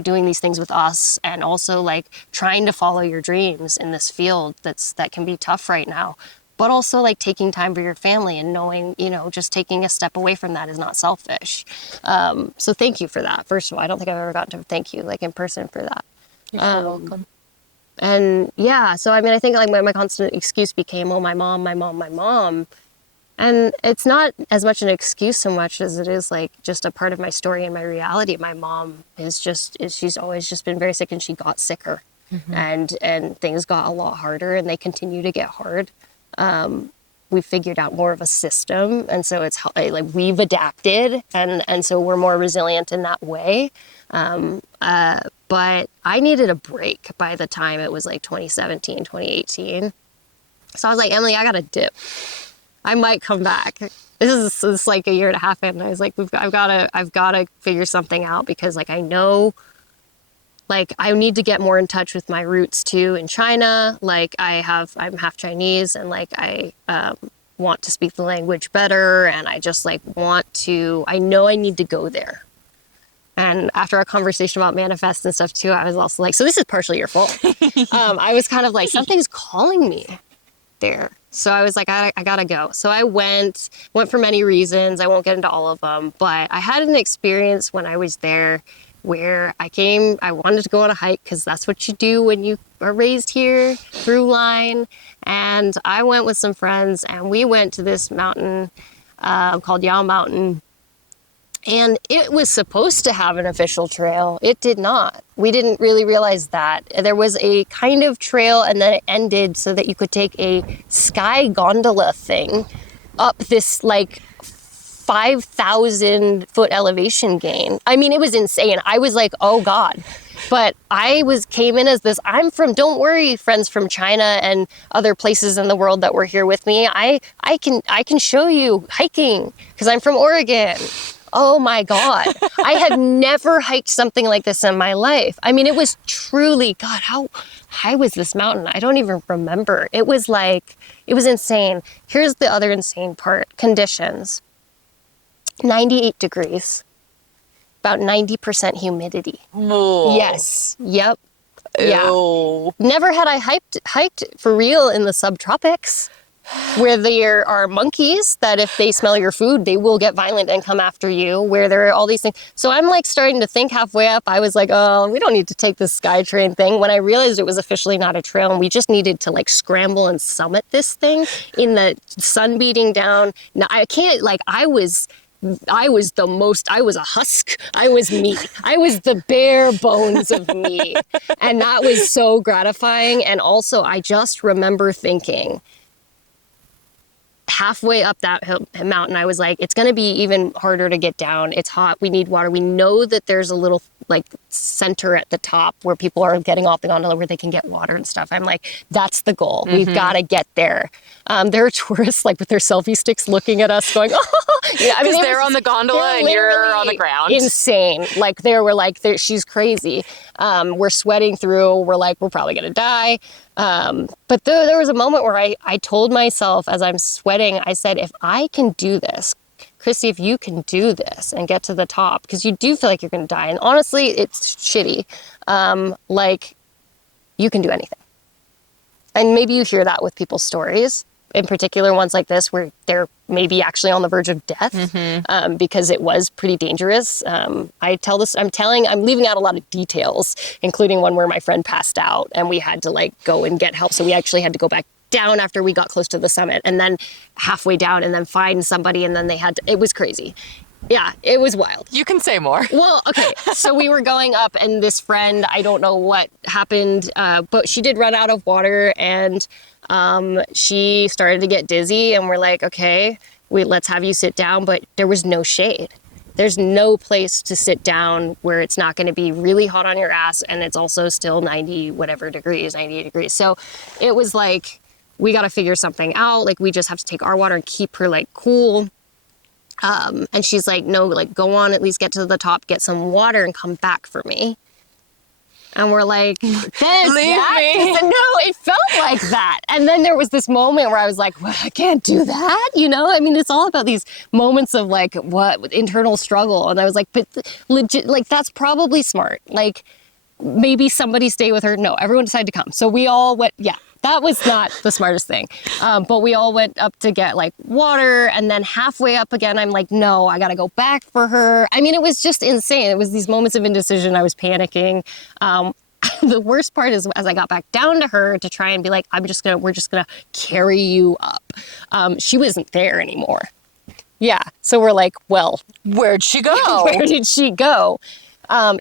doing these things with us, and also like trying to follow your dreams in this field that can be tough right now, but also like taking time for your family and knowing, just taking a step away from that is not selfish. So thank you for that. First of all, I don't think I've ever gotten to thank you like in person for that. You're so welcome. And yeah, so I mean, I think like my constant excuse became, oh, my mom. And it's not as much an excuse so much as it is like just a part of my story and my reality. My mom she's always just been very sick, and she got sicker, and things got a lot harder, and they continue to get hard. We figured out more of a system, and so it's like we've adapted, and so we're more resilient in that way. But I needed a break by the time it was like 2017, 2018. So I was like, Emily, I got to dip. I might come back. This is like a year and a half in, and I was like, I've got to figure something out, because like I know, like I need to get more in touch with my roots too in China. Like I'm half Chinese, and like I want to speak the language better, and I just like I know I need to go there. And after our conversation about manifest and stuff too, I was also like, so this is partially your fault. I was kind of like, something's calling me there. So I was like, I gotta go. So I went for many reasons. I won't get into all of them, but I had an experience when I was there where I wanted to go on a hike, because that's what you do when you are raised here, through line. And I went with some friends, and we went to this mountain called Yao Mountain. And it was supposed to have an official trail. It did not. We didn't really realize that. There was a kind of trail, and then it ended so that you could take a sky gondola thing up this like 5,000 foot elevation gain. I mean, it was insane. I was like, oh God. But came in as this, don't worry, friends from China and other places in the world that were here with me. I can show you hiking, because I'm from Oregon. Oh my God. I had never hiked something like this in my life. I mean, it was truly, God, how high was this mountain? I don't even remember. It was insane. Here's the other insane part. Conditions. 98 degrees. About 90% humidity. Whoa. Yes. Yep. Ew. Yeah. Never had I hiked for real in the subtropics, where there are monkeys that if they smell your food, they will get violent and come after you, where there are all these things. So I'm like starting to think halfway up. I was like, oh, we don't need to take this SkyTrain thing, when I realized it was officially not a trail, and we just needed to like scramble and summit this thing in the sun beating down. Now I can't, like, I was a husk. I was me. I was the bare bones of me. And that was so gratifying. And also I just remember thinking, halfway up that mountain, I was like, it's going to be even harder to get down. It's hot. We need water. We know that there's a little like center at the top where people are getting off the gondola where they can get water and stuff. I'm like, that's the goal. We've got to get there. There are tourists like with their selfie sticks looking at us going, oh, yeah. I mean, they're on the gondola and you're on the ground. Insane. Like they were like, she's crazy. We're sweating through. We're like, we're probably going to die. But there was a moment where I told myself as I'm sweating, I said, if I can do this, Christy, if you can do this and get to the top, because you do feel like you're going to die. And honestly, it's shitty. Like, you can do anything. And maybe you hear that with people's stories, in particular ones like this, where they're maybe actually on the verge of death, because it was pretty dangerous. I'm leaving out a lot of details, including one where my friend passed out and we had to like go and get help. So we actually had to go back down after we got close to the summit, and then halfway down, and then find somebody, and then it was crazy. Yeah, it was wild. You can say more. Well, okay, so we were going up, and this friend, I don't know what happened, but she did run out of water, and she started to get dizzy, and we're like, okay, let's have you sit down, but there was no shade. There's no place to sit down where it's not going to be really hot on your ass, and it's also still 98 degrees. So it was like, we got to figure something out. Like, we just have to take our water and keep her like cool. And she's like, no, like, go on, at least get to the top, get some water, and come back for me. And we're like, leave me. No, it felt like that. And then there was this moment where I was like, well, I can't do that. You know, I mean, it's all about these moments of like, what internal struggle. And I was like, but legit, like, that's probably smart. Like, maybe somebody stay with her. No, everyone decided to come. So we all went, yeah. That was not the smartest thing. But we all went up to get like water, and then halfway up again, I'm like, no, I gotta go back for her. I mean, it was just insane. It was these moments of indecision. I was panicking. The worst part is as I got back down to her to try and be like, we're just gonna carry you up. She wasn't there anymore. Yeah. So we're like, well, where'd she go? Where did she go?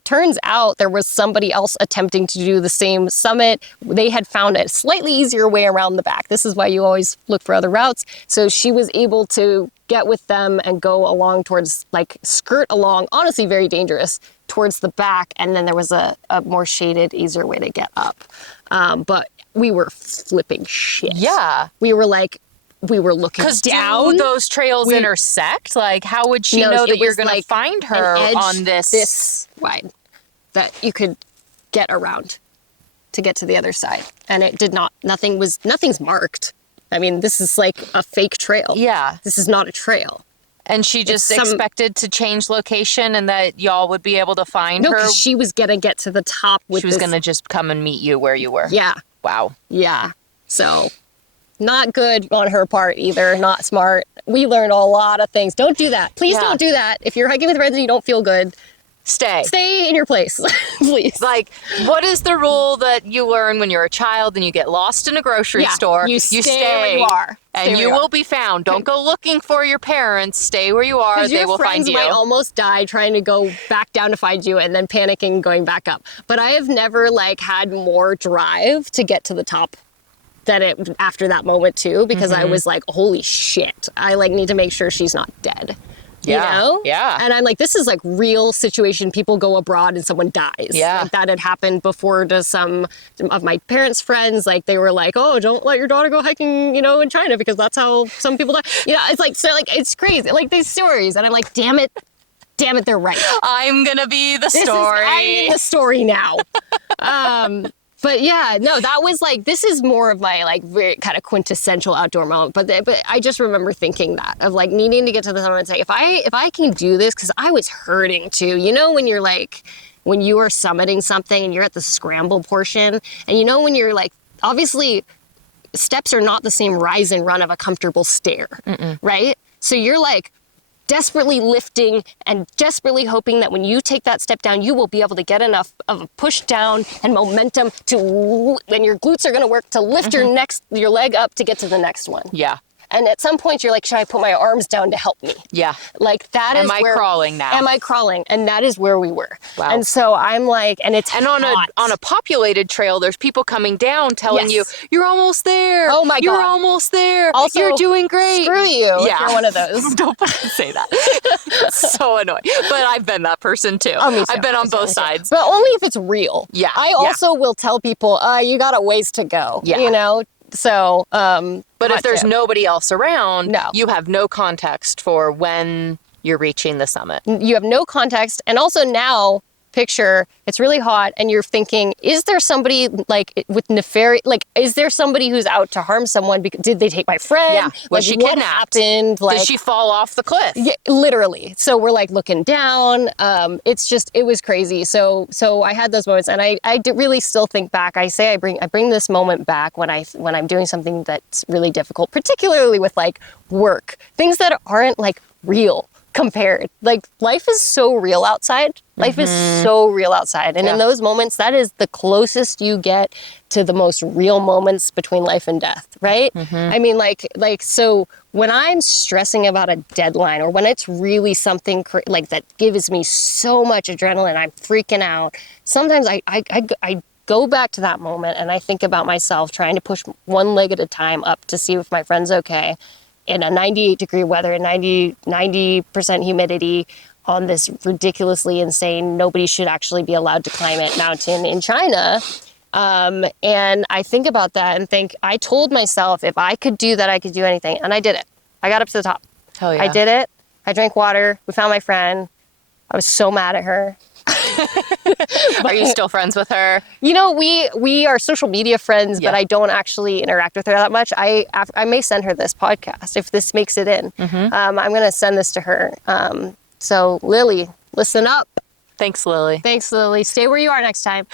Turns out there was somebody else attempting to do the same summit. They had found a slightly easier way around the back. This is why you always look for other routes. So she was able to get with them and go along towards, like, skirt along, honestly very dangerous, towards the back. And then there was a more shaded, easier way to get up. But we were flipping shit. Yeah. We were looking down. Do those trails intersect? Like, how would she know that you're going to find her on this wide that you could get around to get to the other side? And it did not. Nothing's marked. I mean, this is like a fake trail. Yeah. This is not a trail. And she just expected to change location and that y'all would be able to find her? No, because she was going to get to the top with She was going to just come and meet you where you were? Yeah. Wow. Yeah. So... not good on her part either. Not smart. We learned a lot of things. Don't do that. Please don't do that. If you're hiking with friends and you don't feel good, stay in your place, please. Like, what is the rule that you learn when you're a child and you get lost in a grocery store? You stay where you are. And you will be found. Don't go looking for your parents. Stay where you are. They will find you. Your friends might almost die trying to go back down to find you and then panicking going back up. But I have never had more drive to get to the top after that moment too, because I was like, holy shit, I need to make sure she's not dead. Yeah. You know? Yeah. And I'm like, this is real situation. People go abroad and someone dies. Yeah. That had happened before to some of my parents' friends. They were like, oh, don't let your daughter go hiking, in China because that's how some people die. Yeah. It's crazy. These stories. And I'm like, damn it, they're right. I'm going to be the story. I'm in the story now. But yeah, no, that was this is more of my very kind of quintessential outdoor moment. But I just remember thinking that of needing to get to the summit and say, if I can do this, because I was hurting too. When you're when you are summiting something and you're at the scramble portion, and when you're obviously steps are not the same rise and run of a comfortable stair, right? So you're desperately lifting and desperately hoping that when you take that step down, you will be able to get enough of a push down and momentum and your glutes are going to work to lift your leg up to get to the next one. Yeah. And at some point you're should I put my arms down to help me? Yeah. That is Am I crawling now? Am I crawling? And that is where we were. Wow. And so I'm and it's and hot. on a populated trail, there's people coming down telling you, you're almost there. Oh my God. You're almost there. Also, you're doing great. Screw you if you're one of those. Don't say that. So annoying. But I've been that person too. Oh, me too. I've been on both sides. But only if it's real. Yeah. I also will tell people, you got a ways to go. Yeah. So, but if there's nobody else around, No. you have no context for when you're reaching the summit. You have no context. And also now picture, it's really hot, and you're thinking, is there somebody like with nefarious, like, is there somebody who's out to harm someone? Because did they take my friend? Yeah. Was like, she what kidnapped? happened? Like, Did she fall off the cliff? yeah, literally. So we're like looking down. It was crazy. So I had those moments, and I do really still think back. I bring this moment back when I'm doing something that's really difficult, particularly with like work, things that aren't like real compared. Like, life is so real outside. Life is so real outside. And in those moments, that is the closest you get to the most real moments between life and death, right? I mean, so when I'm stressing about a deadline, or when it's really something like that gives me so much adrenaline, I'm freaking out. Sometimes I go back to that moment, and I think about myself trying to push one leg at a time up to see if my friend's okay, in a 98-degree weather and 90% humidity, on this ridiculously insane, nobody should actually be allowed to climb it mountain in China. And I think about that and think, I told myself if I could do that, I could do anything. And I did it. I got up to the top. Hell yeah. I did it. I drank water. We found my friend. I was so mad at her. Are you still friends with her? You know, we are social media friends, but I don't actually interact with her that much. I may send her this podcast if this makes it in. I'm going to send this to her. So Lily, listen up. Thanks, Lily. Thanks, Lily. Stay where you are next time.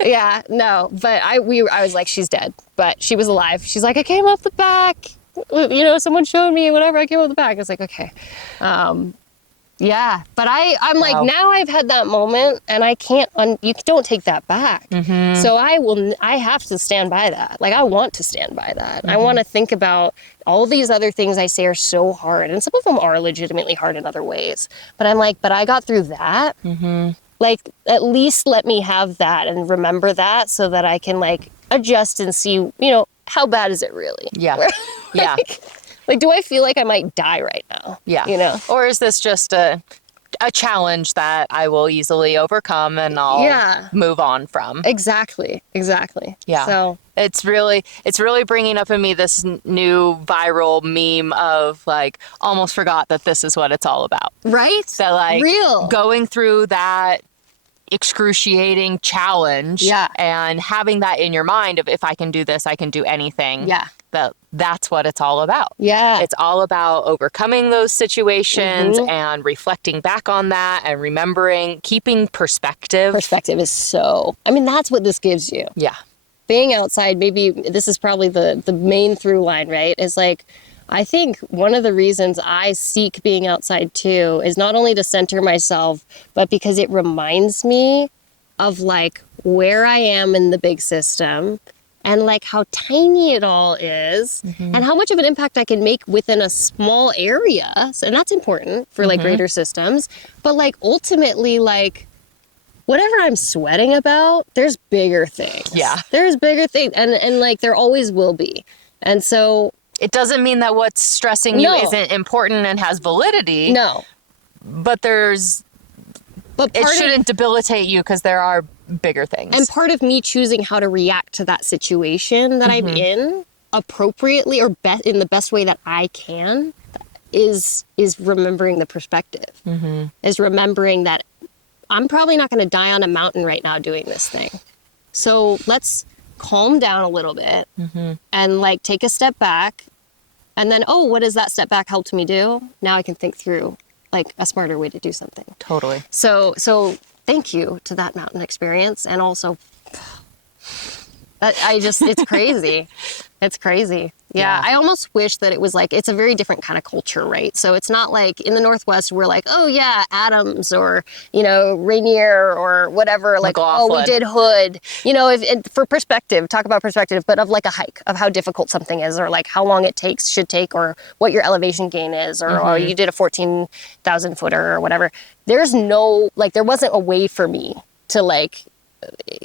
Yeah, no, but I was like, she's dead, but she was alive. She's like, I came up the back. You know, someone showed me, whatever. I came up the back. I was like, okay. Yeah, but I'm like, now I've had that moment, and I can't, you don't take that back. So I have to stand by that. Like, I want to stand by that. I want to think about all these other things I say are so hard, and some of them are legitimately hard in other ways. But I'm like, but I got through that. Like, at least let me have that and remember that, so that I can like adjust and see, you know, how bad is it really? Yeah. Yeah. Like, do I feel like I might die right now? Yeah. You know? Or is this just a challenge that I will easily overcome and I'll move on from? Exactly. Yeah. So it's really bringing up in me this new viral meme of like, almost forgot that this is what it's all about. right? So like Real. going through that excruciating challenge and having that in your mind of, if I can do this, I can do anything. Yeah. That's what it's all about. Yeah. It's all about overcoming those situations and reflecting back on that and remembering, keeping perspective. Perspective is so, I mean, that's what this gives you. Yeah. Being outside, maybe this is probably the main through line, right? Is like, I think one of the reasons I seek being outside too is not only to center myself, but because it reminds me of like where I am in the big system, and like how tiny it all is, and how much of an impact I can make within a small area. And that's important for like greater systems. But like ultimately, like whatever I'm sweating about, there's bigger things. Yeah. There's bigger things. And like there always will be. And so it doesn't mean that what's stressing you No. isn't important and has validity. no. But it shouldn't debilitate you, because there are bigger things. And part of me choosing how to react to that situation that I'm in appropriately, or in the best way that I can, is remembering the perspective. Is remembering that I'm probably not going to die on a mountain right now doing this thing. So let's calm down a little bit and like take a step back, and then, oh, what does that step back help me do? Now I can think through like a smarter way to do something. Totally. So thank you to that mountain experience. And also it's crazy. It's crazy. Yeah. I almost wish that it was like, it's a very different kind of culture, right? So it's not like in the Northwest, we're like, oh yeah, Adams, or, you know, Rainier, or whatever. Like, McLaughlin. oh, we did Hood, you know, for perspective, talk about perspective, but of like a hike, of how difficult something is, or like how long it should take, or what your elevation gain is, or you did a 14,000 footer or whatever. There's no, like, there wasn't a way for me to like,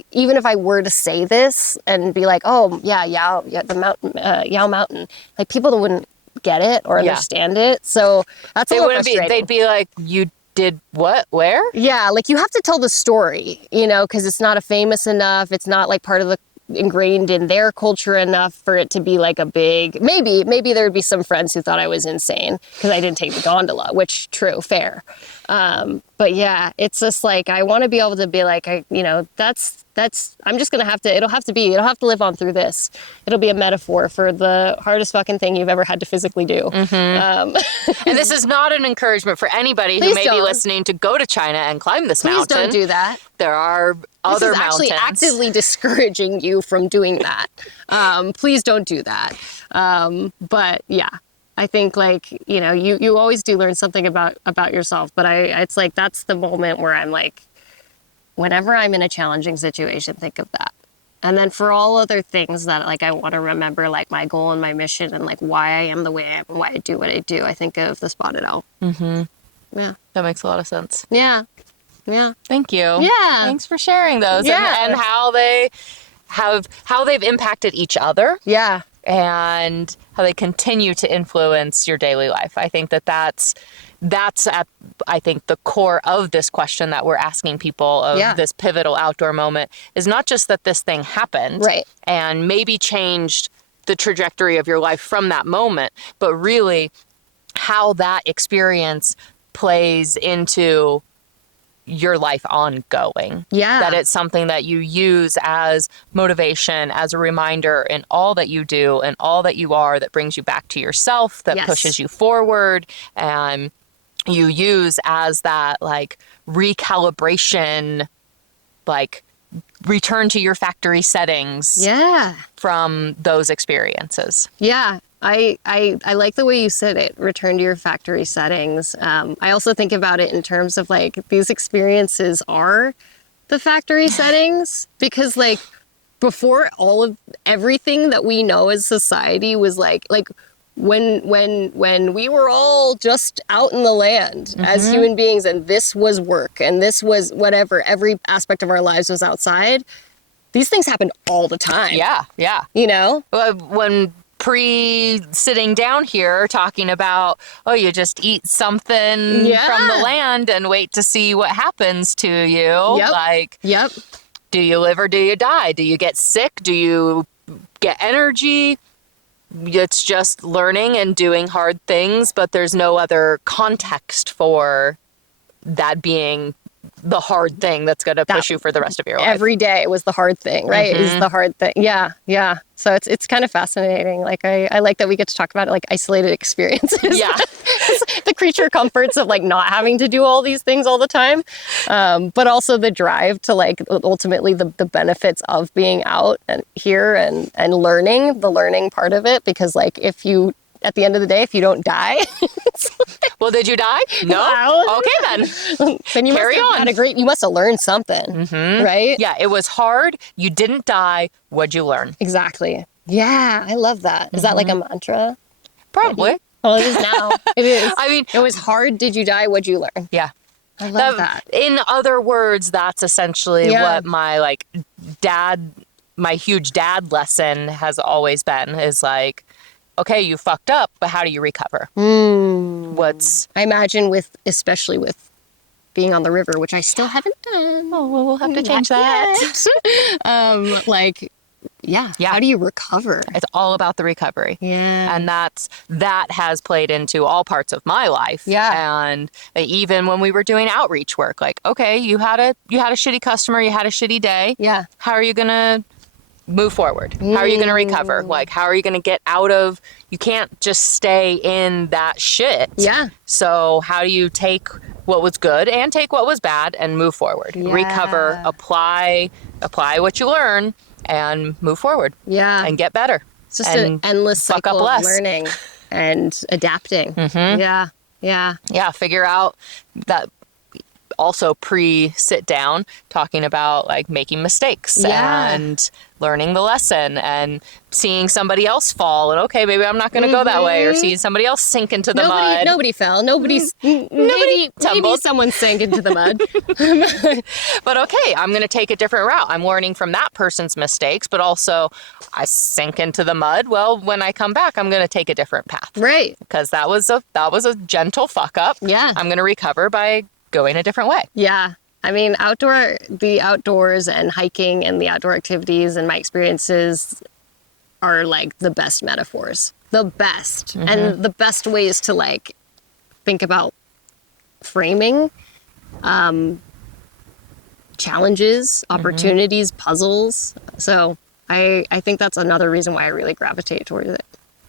even if I were to say this and be like, oh yeah, the mountain, Yao Mountain, like people wouldn't get it or understand it. So that's a little frustrating. They'd be like, you did what? Where? Yeah, like you have to tell the story, you know, because it's not famous enough. It's not like part of the ingrained in their culture enough for it to be like a big, maybe there would be some friends who thought I was insane because I didn't take the gondola, which true, fair. But But yeah, it's just like, I want to be able to be like, that's, I'm just going to have to, it'll have to live on through this. It'll be a metaphor for the hardest fucking thing you've ever had to physically do. And this is not an encouragement for anybody who Please may be don't. listening to go to China and climb this Please mountain. don't do that. There are other This is mountains. actually actively discouraging you from doing that. Please don't do that. But yeah, I think like, you always do learn something about yourself, but it's like, that's the moment where I'm like, whenever I'm in a challenging situation, think of that. And then for all other things that like I want to remember, like my goal and my mission and like why I am the way I am and why I do what I do, I think of the spotted owl. Yeah. That makes a lot of sense. Yeah. Yeah. Thank you. Yeah. Thanks for sharing those Yeah. and how they've impacted each other. Yeah. And how they continue to influence your daily life. I think that's at, I think, the core of this question that we're asking people of this pivotal outdoor moment is not just that this thing happened Right. and maybe changed the trajectory of your life from that moment, but really how that experience plays into your life ongoing. Yeah. That it's something that you use as motivation, as a reminder in all that you do and all that you are, that brings you back to yourself, that pushes you forward, and you use as that like recalibration, like return to your factory settings from those experiences. Yeah. I like the way you said it, return to your factory settings. I also think about it in terms of like these experiences are the factory settings, because like before all of everything that we know as society was like when we were all just out in the land as human beings and this was work and this was whatever, every aspect of our lives was outside, these things happened all the time. Yeah. When sitting down here talking about, you just eat something from the land and wait to see what happens to you. Do you live or do you die? Do you get sick? Do you get energy? It's just learning and doing hard things, but there's no other context for that being the hard thing that's going to push you for the rest of your life. Every day was the hard thing, right? Is the hard thing. Yeah. So it's kind of fascinating. Like I like that we get to talk about it like isolated experiences. Yeah. The creature comforts of like not having to do all these things all the time. But also the drive to like ultimately the benefits of being out and here and learning, the learning part of it. Because like at the end of the day, if you don't die. Well, did you die? No. Wow. Okay, then. Then you Carry on. you must have learned something, right? Yeah, it was hard. You didn't die. What'd you learn? Exactly. Yeah, I love that. Is that like a mantra? Probably. Well, it is now. It is. I mean, it was hard. Did you die? What'd you learn? Yeah. I love that. In other words, that's essentially what my my huge dad lesson has always been, is like, okay, you fucked up, but how do you recover? I imagine especially with being on the river, which I still haven't done. Oh, well, we'll have to change that. How do you recover? It's all about the recovery. Yeah. And that has played into all parts of my life. Yeah. And even when we were doing outreach work, like, okay, you had a shitty customer, you had a shitty day. Yeah. How are you going to move forward? How are you going to recover? Like, how are you going to get out of, you can't just stay in that shit. Yeah. So how do you take what was good and take what was bad and move forward? Yeah. Recover, apply what you learn and move forward. Yeah. And get better. It's just an endless cycle of learning and adapting. Yeah. Yeah. Yeah. Figure out that. Also sit down talking about like making mistakes and learning the lesson and seeing somebody else fall and okay, maybe I'm not going to go that way, or seeing somebody else sink into the mud. Nobody fell. Nobody maybe someone sank into the mud. But okay, I'm going to take a different route. I'm learning from that person's mistakes, but also I sank into the mud. Well, when I come back, I'm going to take a different path. Right. Because that was a gentle fuck up. Yeah. I'm going to recover by going a different way. Yeah. I mean, the outdoors and hiking and the outdoor activities and my experiences are like the best metaphors. The best. And the best ways to like think about framing challenges, opportunities, puzzles. So I think that's another reason why I really gravitate towards it.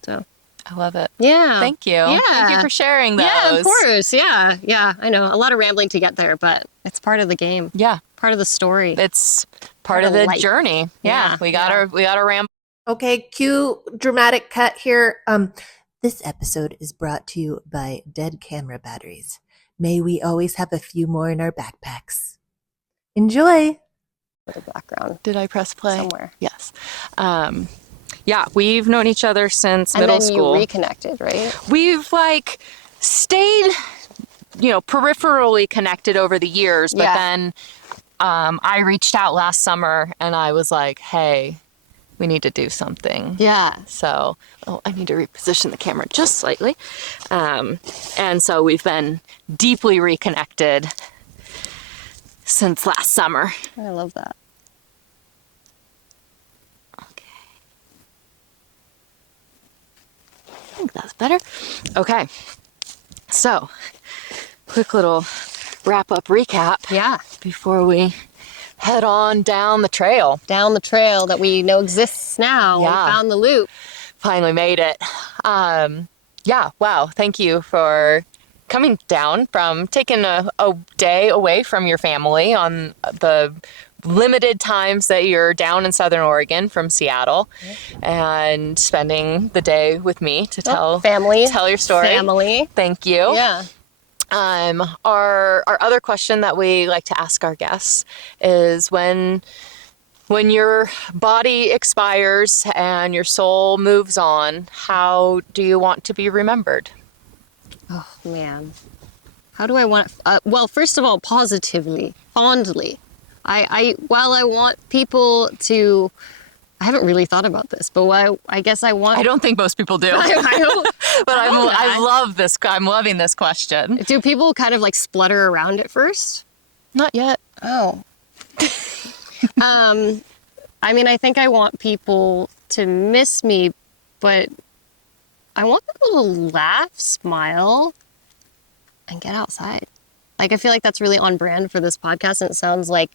So I love it. yeah. Thank you. Yeah. Thank you for sharing those. Yeah, of course. Yeah. Yeah. I know. A lot of rambling to get there, but it's part of the game. Yeah. Part of the story. It's part of the life. journey. Yeah. We gotta ramble. Okay, cue dramatic cut here. This episode is brought to you by Dead Camera Batteries. May we always have a few more in our backpacks. Enjoy! For the background. Did I press play? Somewhere. Yes. Yeah, we've known each other since middle school. And then you reconnected, right? We've like stayed, peripherally connected over the years, but then I reached out last summer and I was like, hey, we need to do something. Yeah. So, I need to reposition the camera just slightly. And so we've been deeply reconnected since last summer. I love that. Okay. I think that's better. Okay. So, quick little wrap-up recap. Yeah. Before we head on down the trail. Down the trail that we know exists now. Yeah. We found the loop. Finally made it. Yeah, wow. Thank you for coming down from taking a day away from your family on the limited times that you're down in Southern Oregon from Seattle and spending the day with me to tell your story. Family. Thank you. Yeah. Our other question that we like to ask our guests is when your body expires and your soul moves on, how do you want to be remembered? Oh, man. How do I want well, first of all, positively, fondly. While I want people to, I haven't really thought about this, but I guess I want. I don't think most people do. I don't, But I love this. I'm loving this question. do people kind of like splutter around it first? Not yet. Oh. I mean, I think I want people to miss me, but I want people to laugh, smile, and get outside. Like, I feel like that's really on brand for this podcast, and it sounds like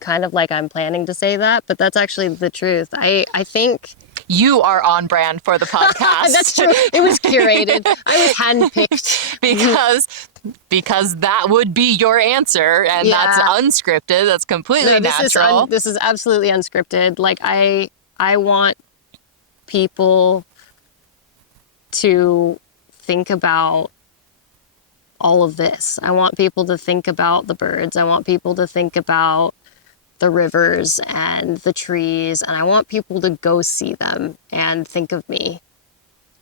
kind of like I'm planning to say that, but that's actually the truth. I think You are on brand for the podcast. that's true. It was curated. I was handpicked. because that would be your answer, and that's unscripted. That's completely natural. This is absolutely unscripted. Like, I want people to think about all of this. I want people to think about the birds. I want people to think about the rivers and the trees, and I want people to go see them and think of me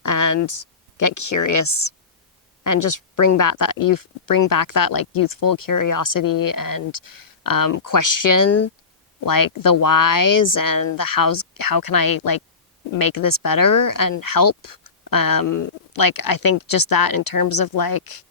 and get curious and just bring back that like youthful curiosity and question like the whys and the hows. How can I like make this better and help? Like, I think just that in terms of like,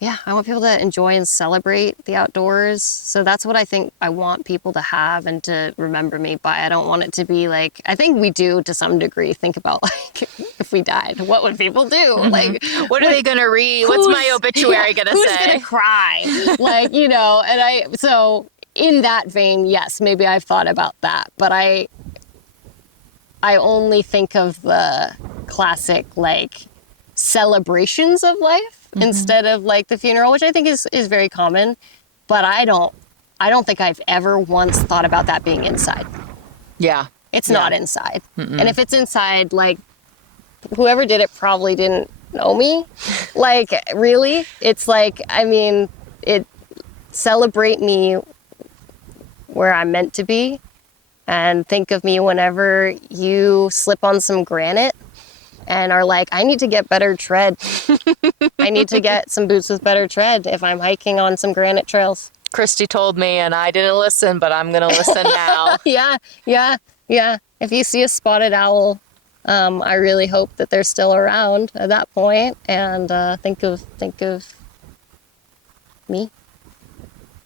yeah, I want people to enjoy and celebrate the outdoors. So that's what I think I want people to have and to remember me by. I don't want it to be like, I think we do to some degree think about like, if we died, what would people do? Mm-hmm. Like, what are they going to read? What's my obituary going to say? Who's going to cry? Like, and so in that vein, yes, maybe I've thought about that, but I only think of the classic, like, celebrations of life instead of like the funeral, which I think is very common, but I don't think I've ever once thought about that being inside. Yeah. It's not inside. Mm-mm. And if it's inside, like, whoever did it probably didn't know me. Like, really? It's like, I mean, celebrate me where I'm meant to be and think of me whenever you slip on some granite and are like, I need to get better tread. I need to get some boots with better tread if I'm hiking on some granite trails. Christy told me and I didn't listen, but I'm going to listen now. Yeah. If you see a spotted owl, I really hope that they're still around at that point, and think of me.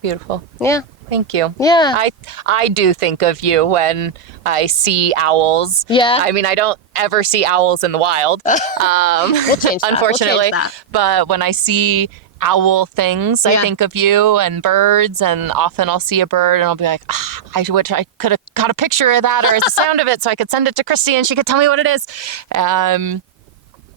Beautiful. Yeah. Thank you. Yeah. I do think of you when I see owls. Yeah. I mean, I don't ever see owls in the wild. We'll change that. Unfortunately. We'll change that. But when I see owl things. I Yeah. think of you and birds, and often I'll see a bird and I'll be like, I wish I could have got a picture of that or the sound of it so I could send it to Christy and she could tell me what it is. Well,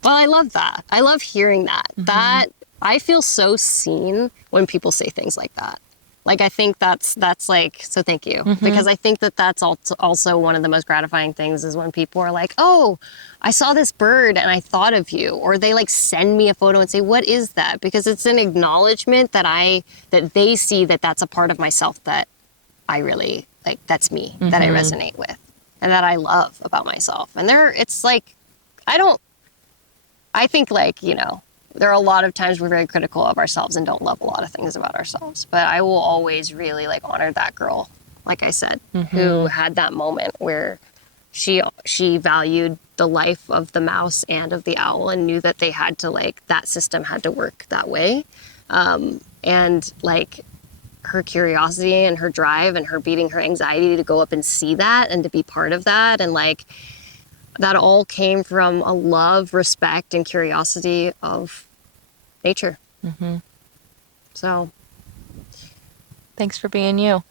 I love that. I love hearing that. That I feel so seen when people say things like that. Like, I think that's like, so thank you. Because I think that that's also one of the most gratifying things is when people are like, oh, I saw this bird and I thought of you. Or they like send me a photo and say, what is that? Because it's an acknowledgement that they see that that's a part of myself that I really, like, that's me, that I resonate with. And that I love about myself. And it's like, I think, like, you know, there are a lot of times we're very critical of ourselves and don't love a lot of things about ourselves. But I will always really, like, honor that girl, like I said, who had that moment where she valued the life of the mouse and of the owl and knew that they had to, like, that system had to work that way. And, like, her curiosity and her drive and her beating her anxiety to go up and see that and to be part of that. And, like, that all came from a love, respect, and curiosity of nature. So, Thanks for being you.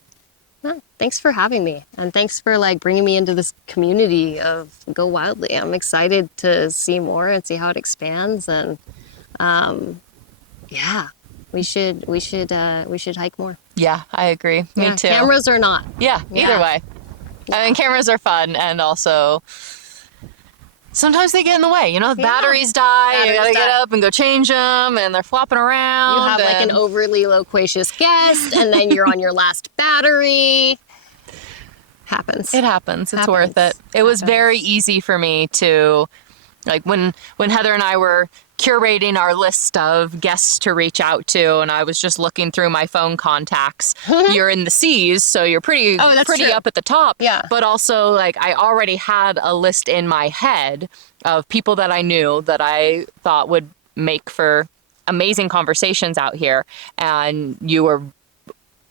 yeah, thanks for having me. And thanks for, like, bringing me into this community of Go Wildly. I'm excited to see more and see how it expands. And, yeah, we should hike more. Yeah, I agree. Me Yeah, too. Cameras or not. Yeah, either Yeah. way. I mean, cameras are fun, and also sometimes they get in the way. You know, batteries die. You Batteries gotta get die. up and go change them, and they're flopping around. You have, like, an and- overly loquacious guest, and then you're on your last battery. Happens. It happens. It's worth it. Happens. It was Happens. very easy for me to, like, when Heather and I were curating our list of guests to reach out to, and I was just looking through my phone contacts. You're in the C's, so you're pretty that's true. up at the top. Yeah. But also, like, I already had a list in my head of people that I knew that I thought would make for amazing conversations out here, and you were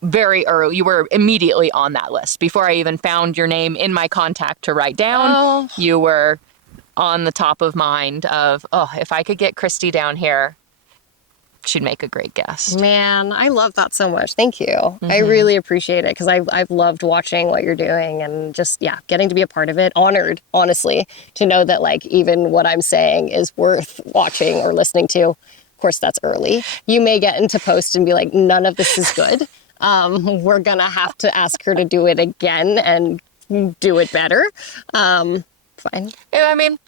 very early. You were immediately on that list before I even found your name in my contact to write down. Oh. You were on the top of mind of, oh, if I could get Christy down here, she'd make a great guest. Man, I love that so much. Thank you. I really appreciate it because I've loved watching what you're doing and just, yeah, getting to be a part of it. Honored, honestly, to know that, like, even what I'm saying is worth watching or listening to. Of course, that's early. You may get into post and be like, none of this is good. We're going to have to ask her to do it again and do it better. Fine. I mean,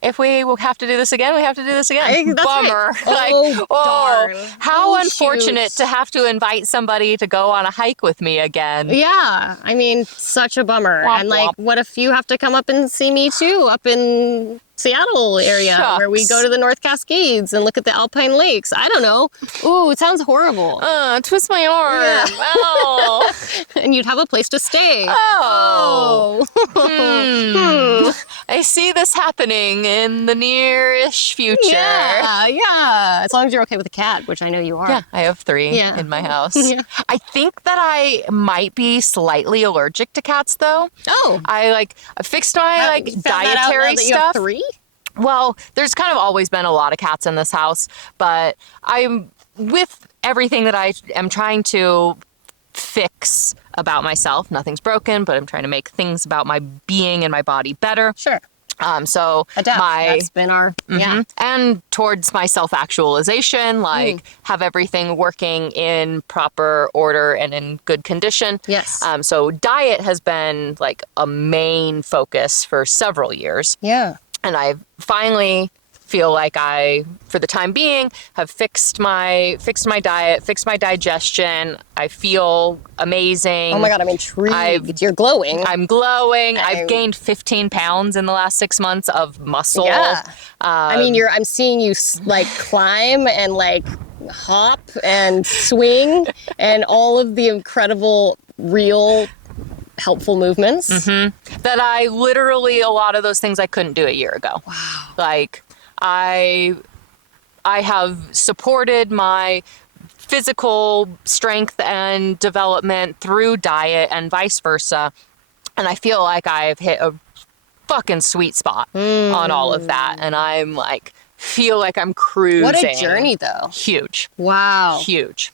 if we will have to do this again, we have to do this again. That's Bummer. right. Like, Oh, darn. how Oh, unfortunate shoot. to have to invite somebody to go on a hike with me again. Yeah, I mean, such a bummer. Womp And, like, womp. what if you have to come up and see me too, up in Seattle area, where we Shucks. go to the North Cascades and look at the Alpine Lakes? I don't know. Ooh, it sounds horrible. Twist my arm. Yeah. Oh. And you'd have a place to stay. Oh. Oh. I see this happening in the nearish future. Yeah. As long as you're okay with the cat, which I know you are. Yeah, I have 3 Yeah. in my house. Yeah. I think that I might be slightly allergic to cats, though. Oh. I fixed my You found that out now dietary that you have stuff. 3? Well, there's kind of always been a lot of cats in this house, but I'm with everything that I am trying to fix about myself. Nothing's broken, but I'm trying to make things about my being and my body better. Sure. So Adapt. my That's been our, yeah. and towards my self-actualization, like have everything working in proper order and in good condition. Yes. So diet has been like a main focus for several years. Yeah. And I finally feel like I, for the time being, have fixed my diet, fixed my digestion. I feel amazing. Oh my God, I'm intrigued. You're glowing. I'm glowing. I'm- I've gained 15 pounds in the last 6 months of muscle. Yeah. I mean, I'm seeing you like climb and like hop and swing and all of the incredible, real, helpful movements. That I literally, a lot of those things I couldn't do a year ago. Wow. Like I have supported my physical strength and development through diet and vice versa. And I feel like I've hit a fucking sweet spot on all of that. And I'm like feel like I'm cruising. What a journey, though. Huge. Wow. Huge.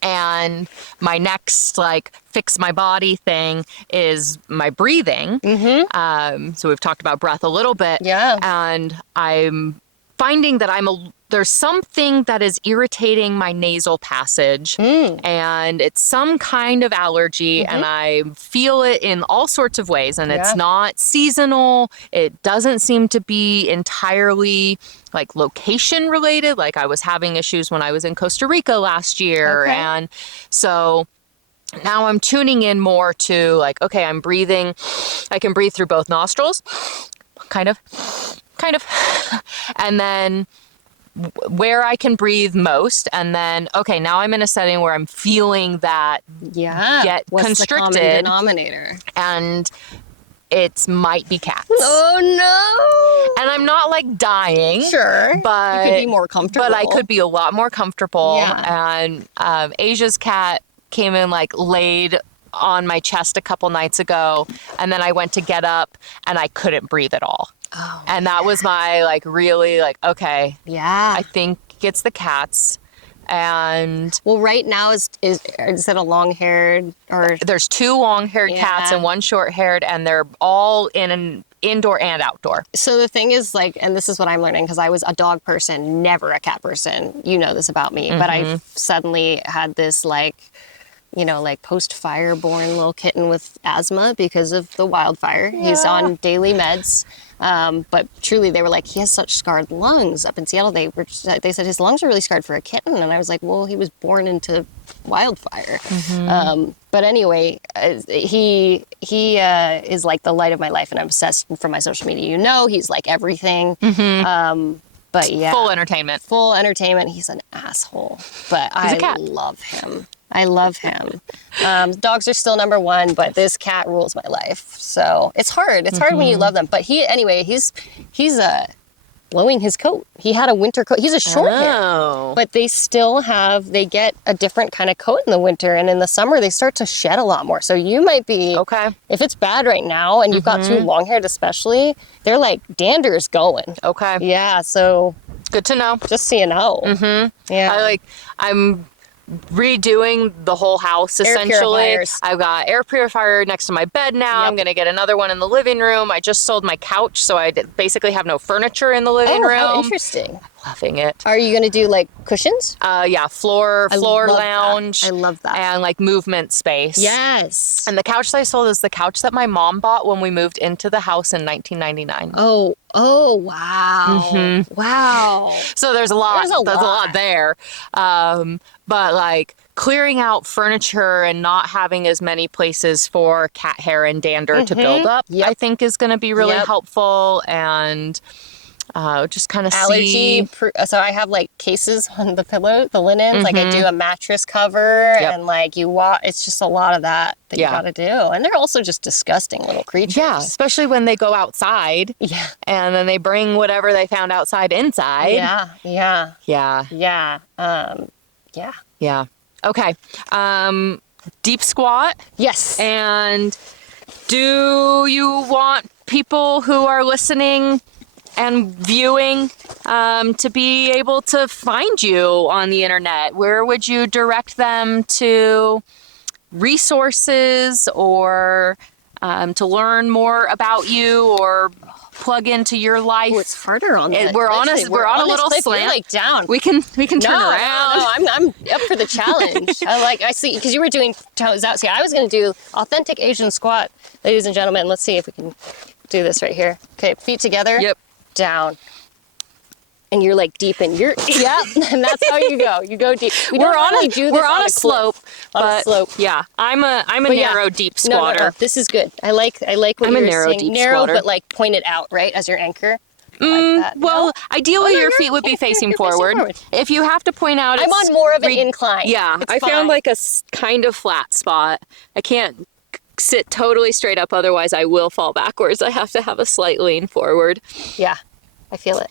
And my next like fix my body thing is my breathing. So we've talked about breath a little bit. Yeah. And I'm finding that there's something that is irritating my nasal passage, and it's some kind of allergy, and I feel it in all sorts of ways, and it's not seasonal. It doesn't seem to be entirely like location related. Like I was having issues when I was in Costa Rica last year. Okay. And so now I'm tuning in more to like, okay, I'm breathing. I can breathe through both nostrils, kind of. And then where I can breathe most. And then, okay, now I'm in a setting where I'm feeling that get What's constricted. the common denominator? And it might be cats. Oh, no. And I'm not like dying. Sure. But you could be more comfortable. But I could be a lot more comfortable. Yeah. And Asia's cat came in, like laid on my chest a couple nights ago. And then I went to get up and I couldn't breathe at all. Oh, and that was my like really like, okay, yeah. I think it's the cats. And well, right now is it a long-haired or there's 2 long-haired cats and 1 short-haired, and they're all in an indoor and outdoor. So the thing is, like, and this is what I'm learning because I was a dog person, never a cat person. You know this about me, but I've suddenly had this like, you know, like post-fire born little kitten with asthma because of the wildfire. Yeah. He's on daily meds. But truly, they were like, he has such scarred lungs. Up in Seattle, they said his lungs are really scarred for a kitten. And I was like, well, he was born into wildfire. But anyway, he is like the light of my life, and I'm obsessed from my social media. You know, he's like everything. But yeah. Full entertainment. Full entertainment. He's an asshole, but He's a cat. love him. I love him. Dogs are still number one, but this cat rules my life. So it's hard. It's hard when you love them. But he's blowing his coat. He had a winter coat. He's a short hair. But they get a different kind of coat in the winter. And in the summer, they start to shed a lot more. So you might be, okay. If it's bad right now and you've got 2 long haired especially, they're like dander's going. Okay. Yeah. So good to know. Just so you know. Yeah. I'm redoing the whole house essentially. I've got air purifier next to my bed now. I'm gonna get another one in the living room. I just sold my couch, so I basically have no furniture in the living room. How interesting. I'm loving it. Are you gonna do like cushions? Floor lounge. I love that. And like movement space. Yes. And the couch that I sold is the couch that my mom bought when we moved into the house in 1999. Oh, wow. Wow. So there's a lot. There's a lot there. But like clearing out furniture and not having as many places for cat hair and dander to build up, I think is going to be really helpful. And just kind of allergy. So I have like cases on the pillow, the linens. Like I do a mattress cover, and like it's just a lot of that you got to do. And they're also just disgusting little creatures. Yeah, especially when they go outside. Yeah, and then they bring whatever they found outside inside. Yeah. Okay. Deep squat. Yes. And do you want people who are listening and viewing to be able to find you on the internet? Where would you direct them to resources or to learn more about you or plug into your life? Oh, it's harder on that. We're on a little slant. We're like down. We can turn around. No, I'm up for the challenge. I see, because you were doing toes out. See, I was going to do authentic Asian squat, ladies and gentlemen. Let's see if we can do this right here. Okay, feet together. Yep. Down. And you're like deep in your and that's how you go. You go deep. We're on a slope, but yeah, I'm a narrow deep squatter. No. This is good. I like what you're saying. Narrow, but like pointed out, right, as your anchor. Well, ideally your feet would be facing forward. If you have to point out, I'm on more of an incline. Yeah, I found like a kind of flat spot. I can't sit totally straight up, otherwise I will fall backwards. I have to have a slight lean forward. Yeah, I feel it.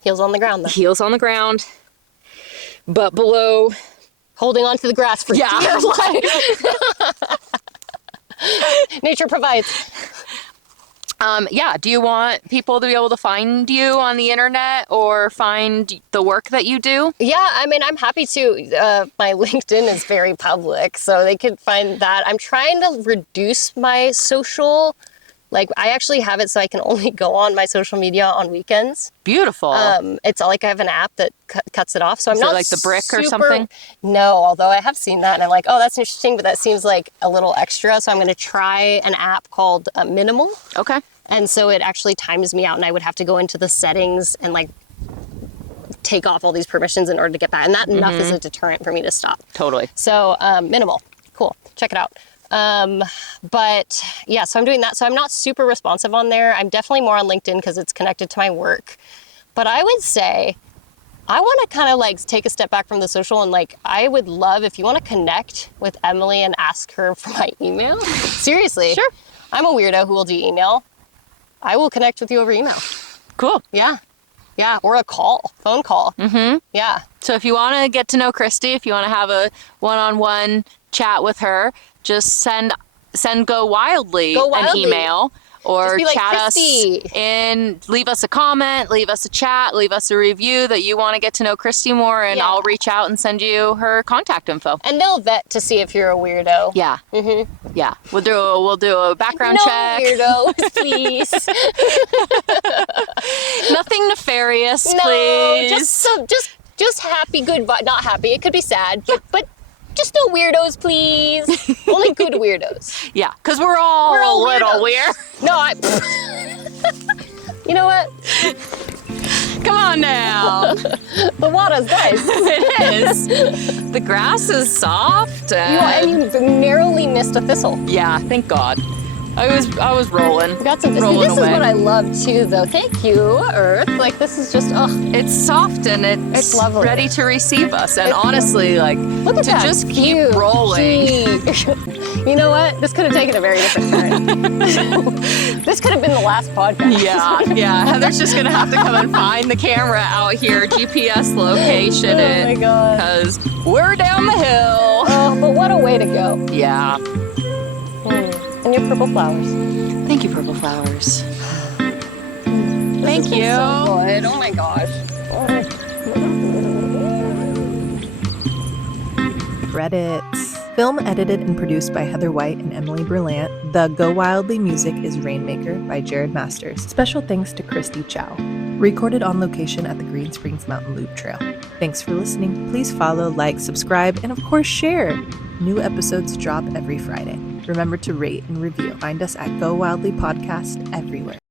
Heels on the ground, though. Heels on the ground, but below. Holding on to the grass for dear life. Nature provides. Do you want people to be able to find you on the internet or find the work that you do? Yeah, I mean, I'm happy to. My LinkedIn is very public, so they could find that. I'm trying to reduce my social. Like, I actually have it so I can only go on my social media on weekends. Beautiful. It's like I have an app that cuts it off, so I'm Is it not like the brick or super- something? No, although I have seen that, and I'm like, oh, that's interesting, but that seems like a little extra, so I'm going to try an app called Minimal. Okay. And so it actually times me out, and I would have to go into the settings and like take off all these permissions in order to get back. And that enough is a deterrent for me to stop. Totally. So Minimal, cool, check it out. But yeah, so I'm doing that. So I'm not super responsive on there. I'm definitely more on LinkedIn because it's connected to my work. But I would say I want to kind of like take a step back from the social, and like I would love if you want to connect with Emily and ask her for my email. Seriously. Sure. I'm a weirdo who will do email. I will connect with you over email. Cool. Yeah. Yeah. Or a phone call. Mm-hmm. Yeah. So if you want to get to know Christy, if you want to have a one-on-one chat with her, just send Go Wildly an email or be like, chat Christy. us and leave us a comment, leave us a chat, leave us a review that you want to get to know Christy more, and Yeah. I'll reach out and send you her contact info. And they'll vet to see if you're a weirdo. Yeah. Mm-hmm. Yeah. We'll do a background No check. weirdos, please. Nothing nefarious, No, please. just happy, good vibe. Not happy. It could be sad, but just no weirdos, please. Only good weirdos. Yeah, because we're all a little weirdos. weird. No, you know what? Come on now. The water's nice. It is. The grass is soft. And you narrowly missed a thistle. Yeah, thank God. I was rolling. We got some. Rolling This is away. what I love too, though. Thank you, Earth. Like this is just It's soft and it's lovely. ready to receive us. And honestly, like look at to that. just keep Cute. rolling. Gee. You know what? This could have taken a very different turn. This could have been the last podcast. Yeah. Heather's just gonna have to come and find the camera out here, GPS location Oh my it, God. because we're down the hill. Oh, but what a way to go. Yeah. And your purple flowers. Thank you, purple flowers. Thank you. So good. Oh my gosh. Credits. Film edited and produced by Heather White and Emily Berlant. The Go Wildly music is Rainmaker by Jared Masters. Special thanks to Christy Chow. Recorded on location at the Green Springs Mountain Loop Trail. Thanks for listening. Please follow, like, subscribe, and of course share. New episodes drop every Friday. Remember to rate and review. Find us at Go Wildly Podcast everywhere.